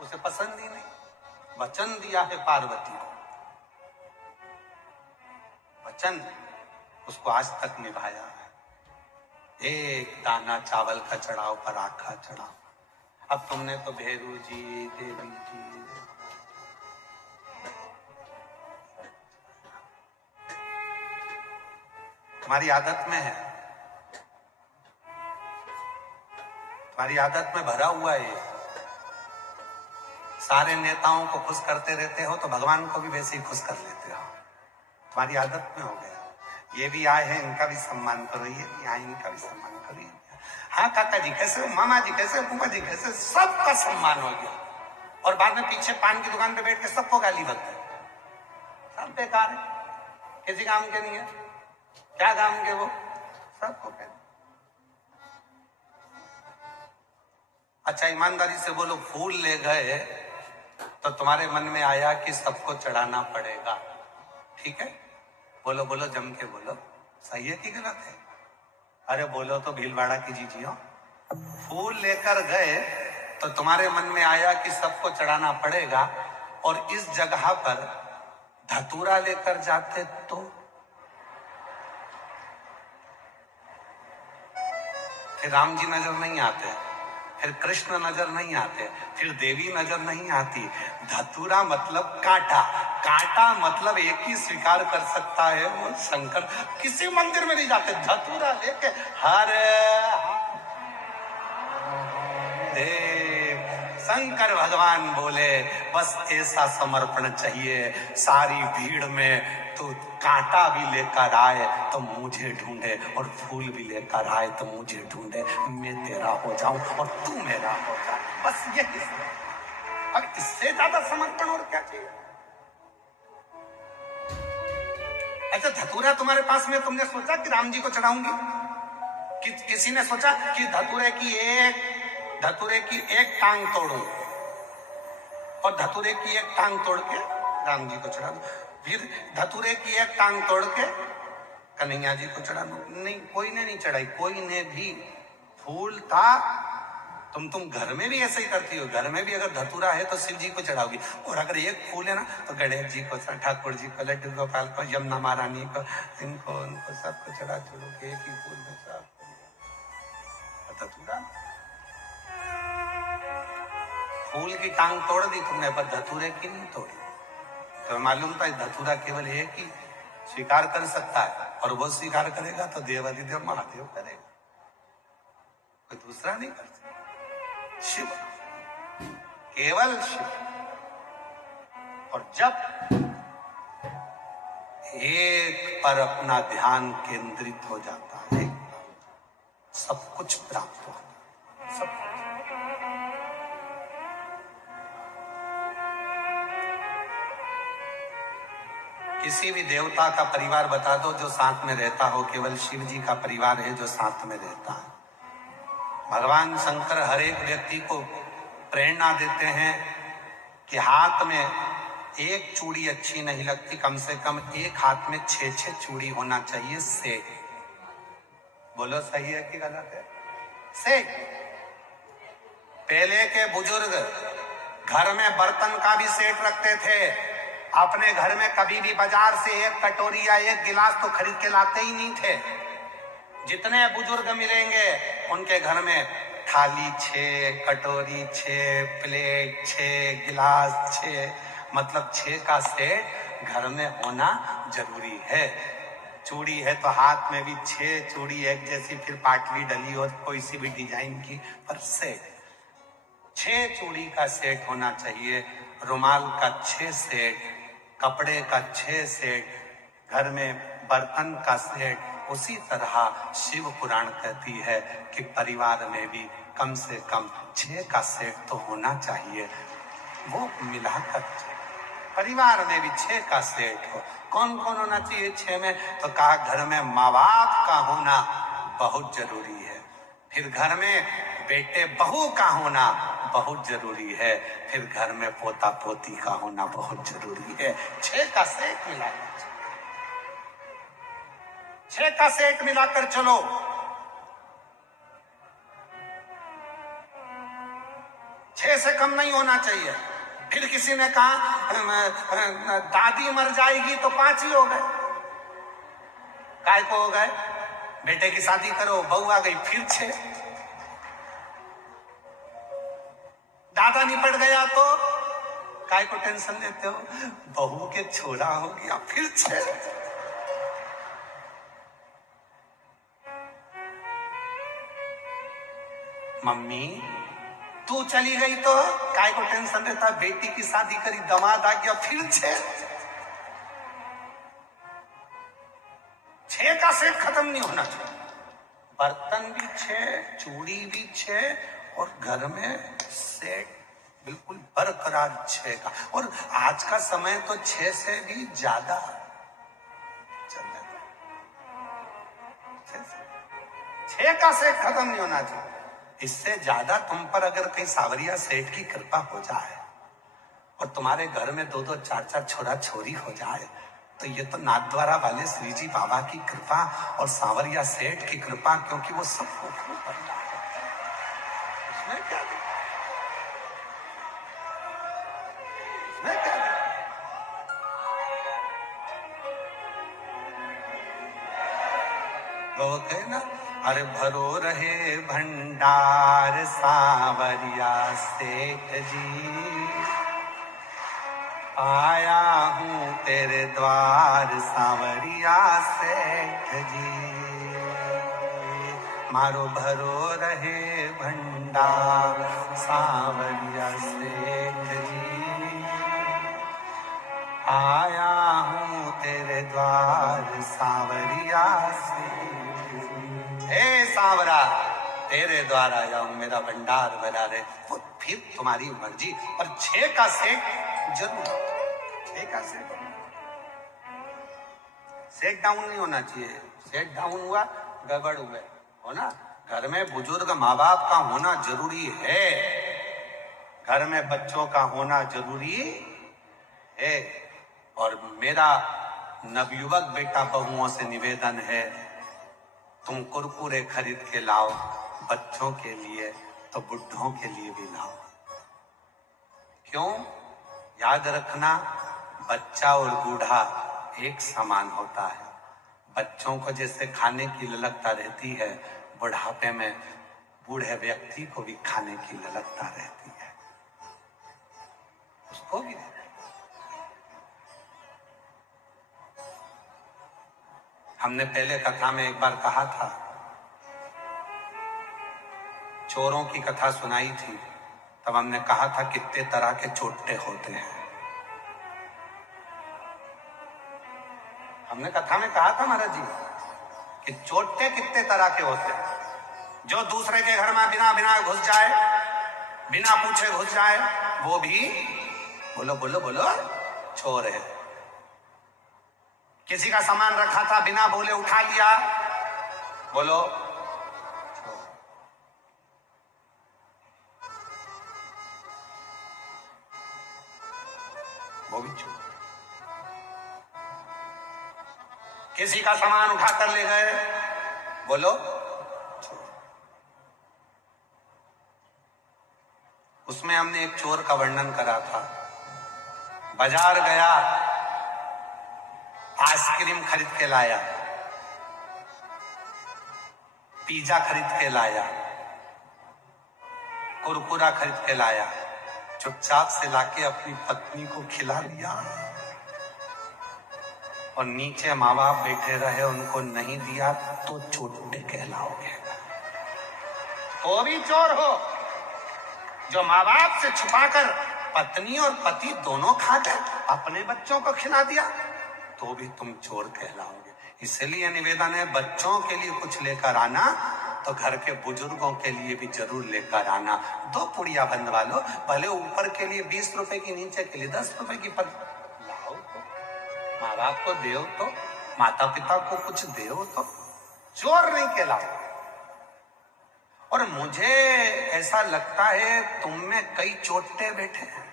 उसे पसंद ही नहीं। वचन दिया है पार्वती को, वचन उसको आज तक निभाया है। एक दाना चावल का चढ़ाओ पर आका चढ़ाओ। अब तुमने तो भैरू जी, देवी जी, तुम्हारी आदत में है, तुम्हारी आदत में भरा हुआ है। सारे नेताओं को खुश करते रहते हो तो भगवान को भी वैसे ही खुश कर लेते हो, तुम्हारी आदत में हो गया। ये भी आए हैं, इनका भी सम्मान करो, ये भी आए, इनका भी सम्मान करो। हाँ काका जी कैसे हो, मामा जी कैसे हो, फूफा जी कैसे, सबका सम्मान हो गया। और बाद में पीछे पान की दुकान पे बैठ के सबको गाली बकते, सब बेकार है, किसी काम के नहीं है, क्या काम के वो, सबको कहते। अच्छा ईमानदारी से बोलो, फूल ले गए तो तुम्हारे मन में आया कि सबको चढ़ाना पड़ेगा, ठीक है? बोलो बोलो, जम के बोलो, सही है कि गलत है? अरे बोलो तो भीलवाड़ा की जीजियो। फूल लेकर गए तो तुम्हारे मन में आया कि सबको चढ़ाना पड़ेगा, और इस जगह पर धतूरा लेकर जाते तो फिर राम जी नजर नहीं आते, फिर कृष्ण नजर नहीं आते, फिर देवी नजर नहीं आती। धतूरा मतलब कांटा, कांटा मतलब एक ही स्वीकार कर सकता है, वो शंकर। किसी मंदिर में नहीं जाते, धतूरा लेके हर देव शंकर भगवान बोले बस ऐसा समर्पण चाहिए, सारी भीड़ में तो कांटा भी लेकर आए तो मुझे ढूंढे, और फूल भी लेकर आए तो मुझे ढूंढे, मैं तेरा हो जाऊं और तू मेरा हो जा, बस यही। अब इससे ज्यादा समर्पण और क्या चाहिए? अच्छा धतूरा तुम्हारे पास में, तुमने सोचा कि राम जी को चढ़ाऊंगी? किसी ने सोचा कि धतूरे की एक टांग तोड़ूं और धतूरे की एक टांग तोड़ के राम जी को चढ़ा दूं, फिर धतूरे की एक टांग तोड़ के कन्हैया जी को चढ़ा दूं? नहीं, कोई ने नहीं चढ़ाई, कोई ने भी। फूल था, तुम घर में भी ऐसे ही करती हो, घर में भी अगर धतूरा है तो शिव जी को चढ़ाओगी, और अगर एक फूल है ना तो गणेश जी को, ठाकुर जी को, लड्डू गोपाल को, यमुना महारानी को, इनको उनको सबको चढ़ा छोड़ो के एक ही फूल में धतूरा। फूल की टांग तोड़ दी तुमने, पर धतूरे की नहीं तोड़ी। तो मालूम था धतूरा केवल एक ही स्वीकार कर सकता है, और वो स्वीकार करेगा तो देवाधिदेव महादेव करेगा, कोई दूसरा नहीं कर सकता। शिव, केवल शिव। और जब एक पर अपना ध्यान केंद्रित हो जाता है, सब कुछ प्राप्त होता है, सब। किसी भी देवता का परिवार बता दो जो साथ में रहता हो, केवल शिव जी का परिवार है जो साथ में रहता है। भगवान शंकर हर एक व्यक्ति को प्रेरणा देते हैं कि हाथ में एक चूड़ी अच्छी नहीं लगती, कम से कम एक हाथ में 6 चूड़ी होना चाहिए, से। बोलो सही है कि गलत है? से। पहले के बुजुर्ग घर में बर्तन का भी सेट रखते थे, अपने घर में कभी भी बाजार से एक कटोरी या एक गिलास तो खरीद के लाते ही नहीं थे। जितने बुजुर्ग मिलेंगे उनके घर में थाली 6, कटोरी 6, प्लेट 6, गिलास 6, मतलब 6 का सेट घर में होना जरूरी है। चूड़ी है तो हाथ में भी 6 चूड़ी एक जैसी, फिर पाटली डली हो कोई सी भी डिजाइन की, पर सेट 6 चूड़ी का सेट होना चाहिए, रुमाल का 6 सेट, कपड़े का 6 सेट, घर में बर्तन का सेट। उसी तरह शिव पुराण कहती है कि परिवार में भी कम से कम 6 का सेट तो होना चाहिए। वो मिलाकर परिवार में भी 6 का सेट हो। कौन कौन होना चाहिए 6 में? तो कहा घर में माँ बाप का होना बहुत जरूरी है, फिर घर में बेटे बहू का होना बहुत जरूरी है, फिर घर में पोता पोती का होना बहुत जरूरी है। 6 का सेट मिलाकर 6 का सेट मिलाकर चलो। छह से कम नहीं होना चाहिए। फिर किसी ने कहा दादी मर जाएगी तो 5 ही हो गए। काय को हो गए? बेटे की शादी करो, बहू आ गई, फिर 6। दादा निपट गया तो काय को टेंशन लेते हो? बहू के छोड़ा हो गया, फिर 6। मम्मी तू चली गई तो काय को टेंशन लेता? बेटी की शादी करी, दामाद आ गया, फिर 6। 6 का सेट खत्म नहीं होना चाहिए। बर्तन भी 6, चूड़ी भी 6, और घर में सेट बिल्कुल बरकरार 6 का। और आज का समय तो 6 से भी ज्यादा चल रहा है। 6 का सेट खत्म नहीं होना चाहिए। इससे ज्यादा तुम पर अगर कहीं सावरिया सेठ की कृपा हो जाए और तुम्हारे घर में 2-2, 4-4 छोरा छोरी हो जाए, तो ये तो नाथद्वारा वाले श्री जी बाबा की कृपा और सावरिया सेठ की कृपा, क्योंकि वो सबको खूब बनता है। उसमें क्या वो कहना, अरे भरो रहे भंडार सावरिया सेठ जी, आया हूँ तेरे द्वार सावरिया सेठ जी। मारो भरो रहे भंडार सावरिया सेठ जी, आया हूँ तेरे द्वार सावरिया सेठ। हे सावरा, तेरे द्वार आया हूं, मेरा भंडार भरा रहे। वो फिर तुम्हारी मर्जी, पर 6 का सेट जरूर। 6 का सेट डाउन नहीं होना चाहिए। सेट डाउन हुआ गड़बड़ हुए हो ना। घर में बुजुर्ग माँ बाप का होना जरूरी है, घर में बच्चों का होना जरूरी है। और मेरा नवयुवक बेटा बहुओं से निवेदन है, तुम कुरकुरे खरीद के लाओ बच्चों के लिए, तो बुढ़ों के लिए भी लाओ। क्यों? याद रखना, बच्चा और बूढ़ा एक समान होता है। बच्चों को जैसे खाने की ललकता रहती है, बुढ़ापे में बूढ़े व्यक्ति को भी खाने की ललकता रहती है, उसको भी। हमने पहले कथा में एक बार कहा था, चोरों की कथा सुनाई थी, तब हमने कहा था कितने तरह के चोटे होते हैं। हमने कथा में कहा था महाराज जी कि चोटे कितने तरह के होते हैं। जो दूसरे के घर में बिना बिना घुस जाए, बिना पूछे घुस जाए, वो भी बोलो बोलो बोलो चोर है। किसी का सामान रखा था, बिना बोले उठा लिया, बोलो चोर। वो भी चोर। किसी का सामान उठा कर ले गए, बोलो चोर। उसमें हमने एक चोर का वर्णन करा था, बाजार गया, आइसक्रीम खरीद के लाया, पिज्जा खरीद के लाया, कुरकुरा खरीद के लाया, चुपचाप से लाके अपनी पत्नी को खिला दिया और नीचे माँ बाप बैठे रहे, उनको नहीं दिया तो चोटे कहलाओगे। तो भी चोर हो। जो माँ बाप से छुपाकर पत्नी और पति दोनों खा गए, अपने बच्चों को खिला दिया, तो भी तुम चोर कहलाओगे। इसलिए निवेदन है, बच्चों के लिए कुछ लेकर आना तो घर के बुजुर्गों के लिए भी जरूर लेकर आना। 2 पुड़िया बंधवा लो, भले ऊपर के लिए 20 रुपए की, नीचे के लिए 10 रुपए की, पर लाओ तो, माँ बाप को देओ तो, माता पिता को कुछ देओ तो, चोर नहीं कहलाओ। और मुझे ऐसा लगता है तुम में कई चोटे बैठे हैं।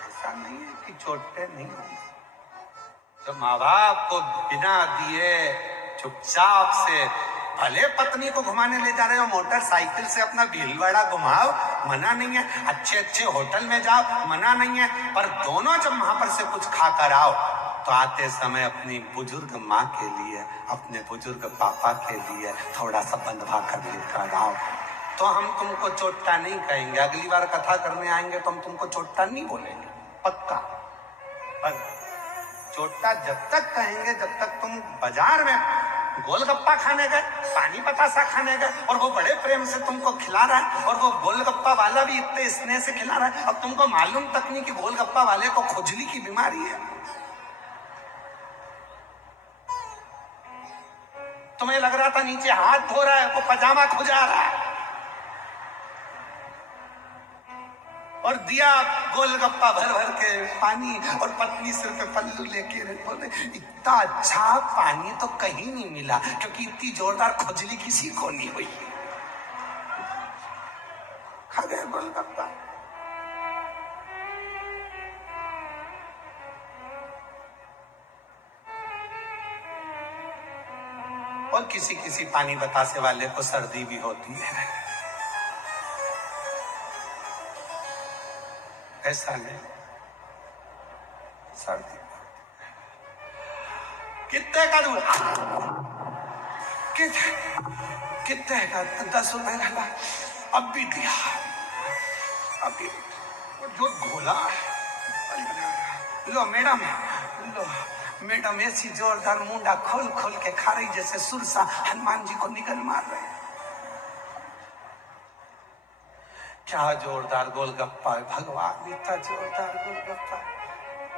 ऐसा नहीं है कि चोटे नहीं है। जो माँ बाप को बिना दिए चुपचाप से, भले पत्नी को घुमाने ले जा रहे हो, मोटरसाइकिल से अपना भीलवाड़ा घुमाओ, मना नहीं है, अच्छे अच्छे होटल में जाओ, मना नहीं है, पर दोनों जब वहां पर से कुछ खा कर आओ तो आते समय अपनी बुजुर्ग माँ के लिए, अपने बुजुर्ग पापा के लिए थोड़ा सा बंधवा कर लेकर आओ, तो हम तुमको चोट्टा नहीं कहेंगे। अगली बार कथा करने आएंगे तो हम तुमको चोट्टा नहीं बोलेंगे, पक्का। पर चोट्टा जब तक कहेंगे जब तक तुम बाजार में गोलगप्पा खाने गए, पानी बतासा खाने गए, और वो बड़े प्रेम से तुमको खिला रहा है, और वो गोलगप्पा वाला भी इतने स्नेह से खिला रहा है, अब तुमको मालूम तक नहीं कि गोलगप्पा वाले को खुजली की बीमारी है। तुम्हें लग रहा था नीचे हाथ धो रहा है, वो पजामा खुजा रहा है, और दिया गोलगप्पा भर भर के पानी, और पत्नी सिर पे पल्लू लेके बोले, इतना अच्छा पानी तो कहीं नहीं मिला, क्योंकि इतनी जोरदार खुजली किसी को नहीं हुई। खा गए गोलगप्पा। और किसी किसी पानी बतासे वाले को सर्दी भी होती है, ऐसा नहीं, सर्दी। कितने का दूर, कितने का? 10 रुपए का, अब भी दिया, अभी जो घोला। लो मैडम, लो मैडम, ऐसी जोरदार मुंडा खोल खोल के खा रही जैसे सुरसा हनुमान जी को निगल मार रहे। क्या जोरदार गोलगप्पा है भगवान, इतना जोरदार गोलगप्पा।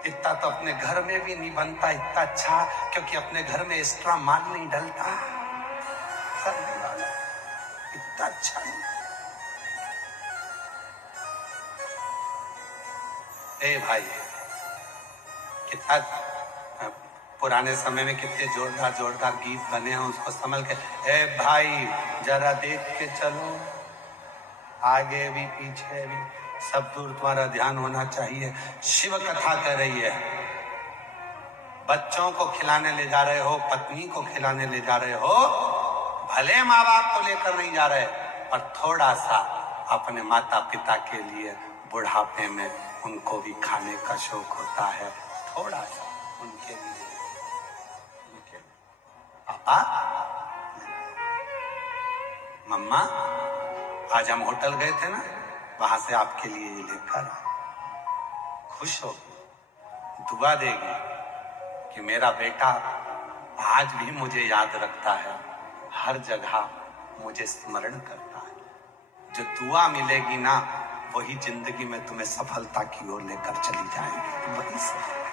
इतना तो अपने घर में भी नहीं बनता इतना अच्छा, क्योंकि अपने घर में एक्स्ट्रा माल नहीं डलता। सर्दी वाला इतना अच्छा नहीं। ए भाई, कितना पुराने समय में कितने जोरदार जोरदार गीत बने हैं, उसको संभल के। ए भाई, जरा देख के चलो, आगे भी पीछे भी सब दूर तुम्हारा ध्यान होना चाहिए। शिव कथा कर रही है, बच्चों को खिलाने ले जा रहे हो, पत्नी को खिलाने ले जा रहे हो, भले माँ बाप को लेकर नहीं जा रहे, पर थोड़ा सा अपने माता पिता के लिए बुढ़ापे में उनको भी खाने का शौक होता है, थोड़ा सा उनके लिए। पापा, मम्मा, आज हम होटल गए थे ना, वहां से आपके लिए ये लेकर खुश हो, दुआ देगी कि मेरा बेटा आज भी मुझे याद रखता है, हर जगह मुझे स्मरण करता है। जो दुआ मिलेगी ना, वही जिंदगी में तुम्हें सफलता की ओर लेकर चली जाएगी, वही सफलता।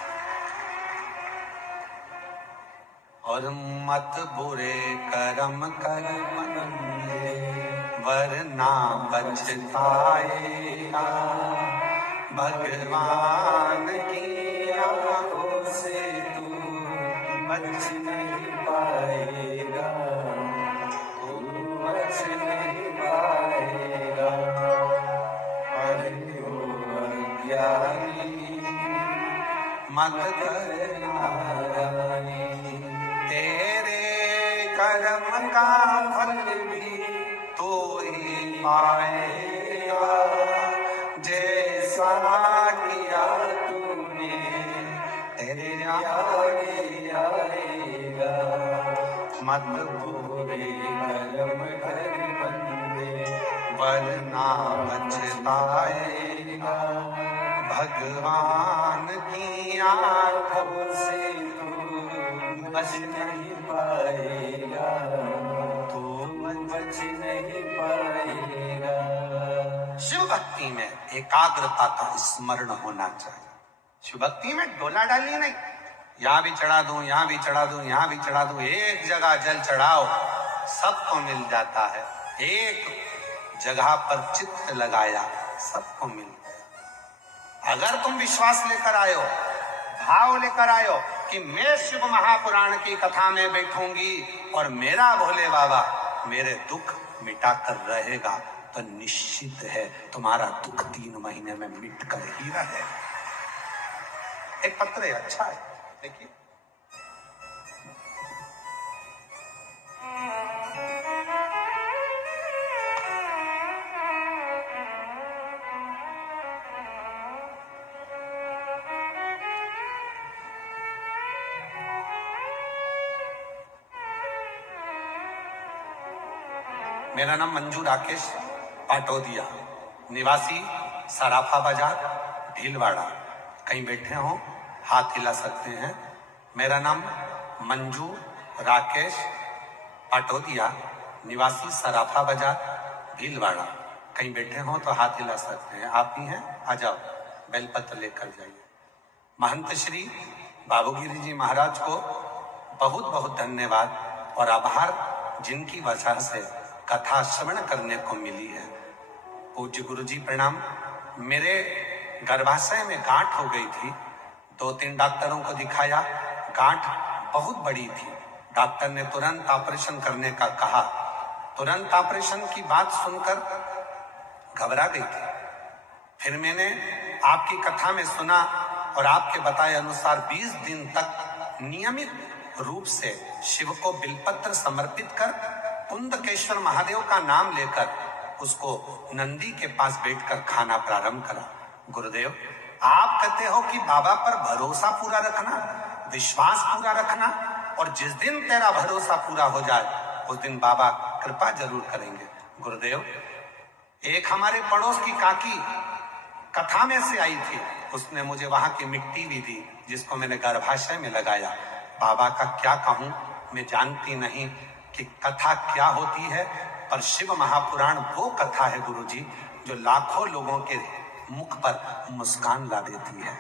और मत बुरे कर्म कर बनेंगे, वरना पछताएगा, भगवान की आंखों से तू बच नहीं पाएगा, तू बच नहीं पाएगा। अरे ओ अज्ञानी, मत करना रानी, तेरे कर्म का फल भी तो ही पाएगा, जैसा किया मत पूरे कर्म कर बंदे, वरना पछताएगा। भगवान की आंखों से तू बच नहीं पाएगा, तू बच नहीं पाएगा। शिव भक्ति में एकाग्रता का स्मरण होना चाहिए। शिव भक्ति में डोला डालनी नहीं, यहां भी चढ़ा दूं, यहां भी चढ़ा दूं, यहां भी चढ़ा दूं। एक जगह जल चढ़ाओ, सबको मिल जाता है। एक जगह पर चित्त लगाया, सबको मिल गया। अगर तुम विश्वास लेकर आयो, भाव लेकर आयो कि मैं शिव महापुराण की कथा में बैठूंगी और मेरा भोले बाबा मेरे दुख मिटाकर रहेगा, तो निश्चित है तुम्हारा दुख 3 महीने में मिट कर ही रहेगा। एक पत्र है, अच्छा है, देखिए। मेरा नाम मंजू राकेश पाटोदिया, निवासी सराफा बाजार भीलवाड़ा। कहीं बैठे हो हाथ हिला सकते हैं। मेरा नाम मंजू राकेश पाटोदिया, निवासी सराफा बाजार भीलवाड़ा। कहीं बैठे हो तो हाथ हिला सकते हैं। आप ही हैं, आ जाओ, बेलपत्र लेकर जाइए। महंत श्री बाबूगिरी जी महाराज को बहुत बहुत धन्यवाद और आभार, जिनकी वजह से कथा श्रवण करने को मिली है। पूज्य गुरु जी प्रणाम। मेरे गर्भाशय में गांठ हो गई थी, 2-3 डॉक्टरों को दिखाया, गांठ बहुत बड़ी थी। डॉक्टर ने तुरंत ऑपरेशन करने का कहा। तुरंत ऑपरेशन की बात सुनकर घबरा गई थी। फिर मैंने आपकी कथा में सुना और आपके बताए अनुसार 20 दिन तक नियमित रूप से शिव को बिलपत्र समर्पित कर कुंदकेश्वर महादेव का नाम लेकर उसको नंदी के पास बैठकर खाना प्रारंभ करा। गुरुदेव, आप कहते हो कि बाबा पर भरोसा पूरा रखना, विश्वास पूरा रखना, और जिस दिन तेरा भरोसा पूरा हो जाए उस दिन बाबा कृपा जरूर करेंगे। गुरुदेव, एक हमारे पड़ोस की काकी कथा में से आई थी, उसने मुझे वहां की मिट्टी भी दी, जिसको मैंने गर्भाशय में लगाया। बाबा का क्या कहूं, मैं जानती नहीं कि कथा क्या होती है, पर शिव महापुराण वो कथा है गुरुजी, जो लाखों लोगों के मुख पर मुस्कान ला देती है।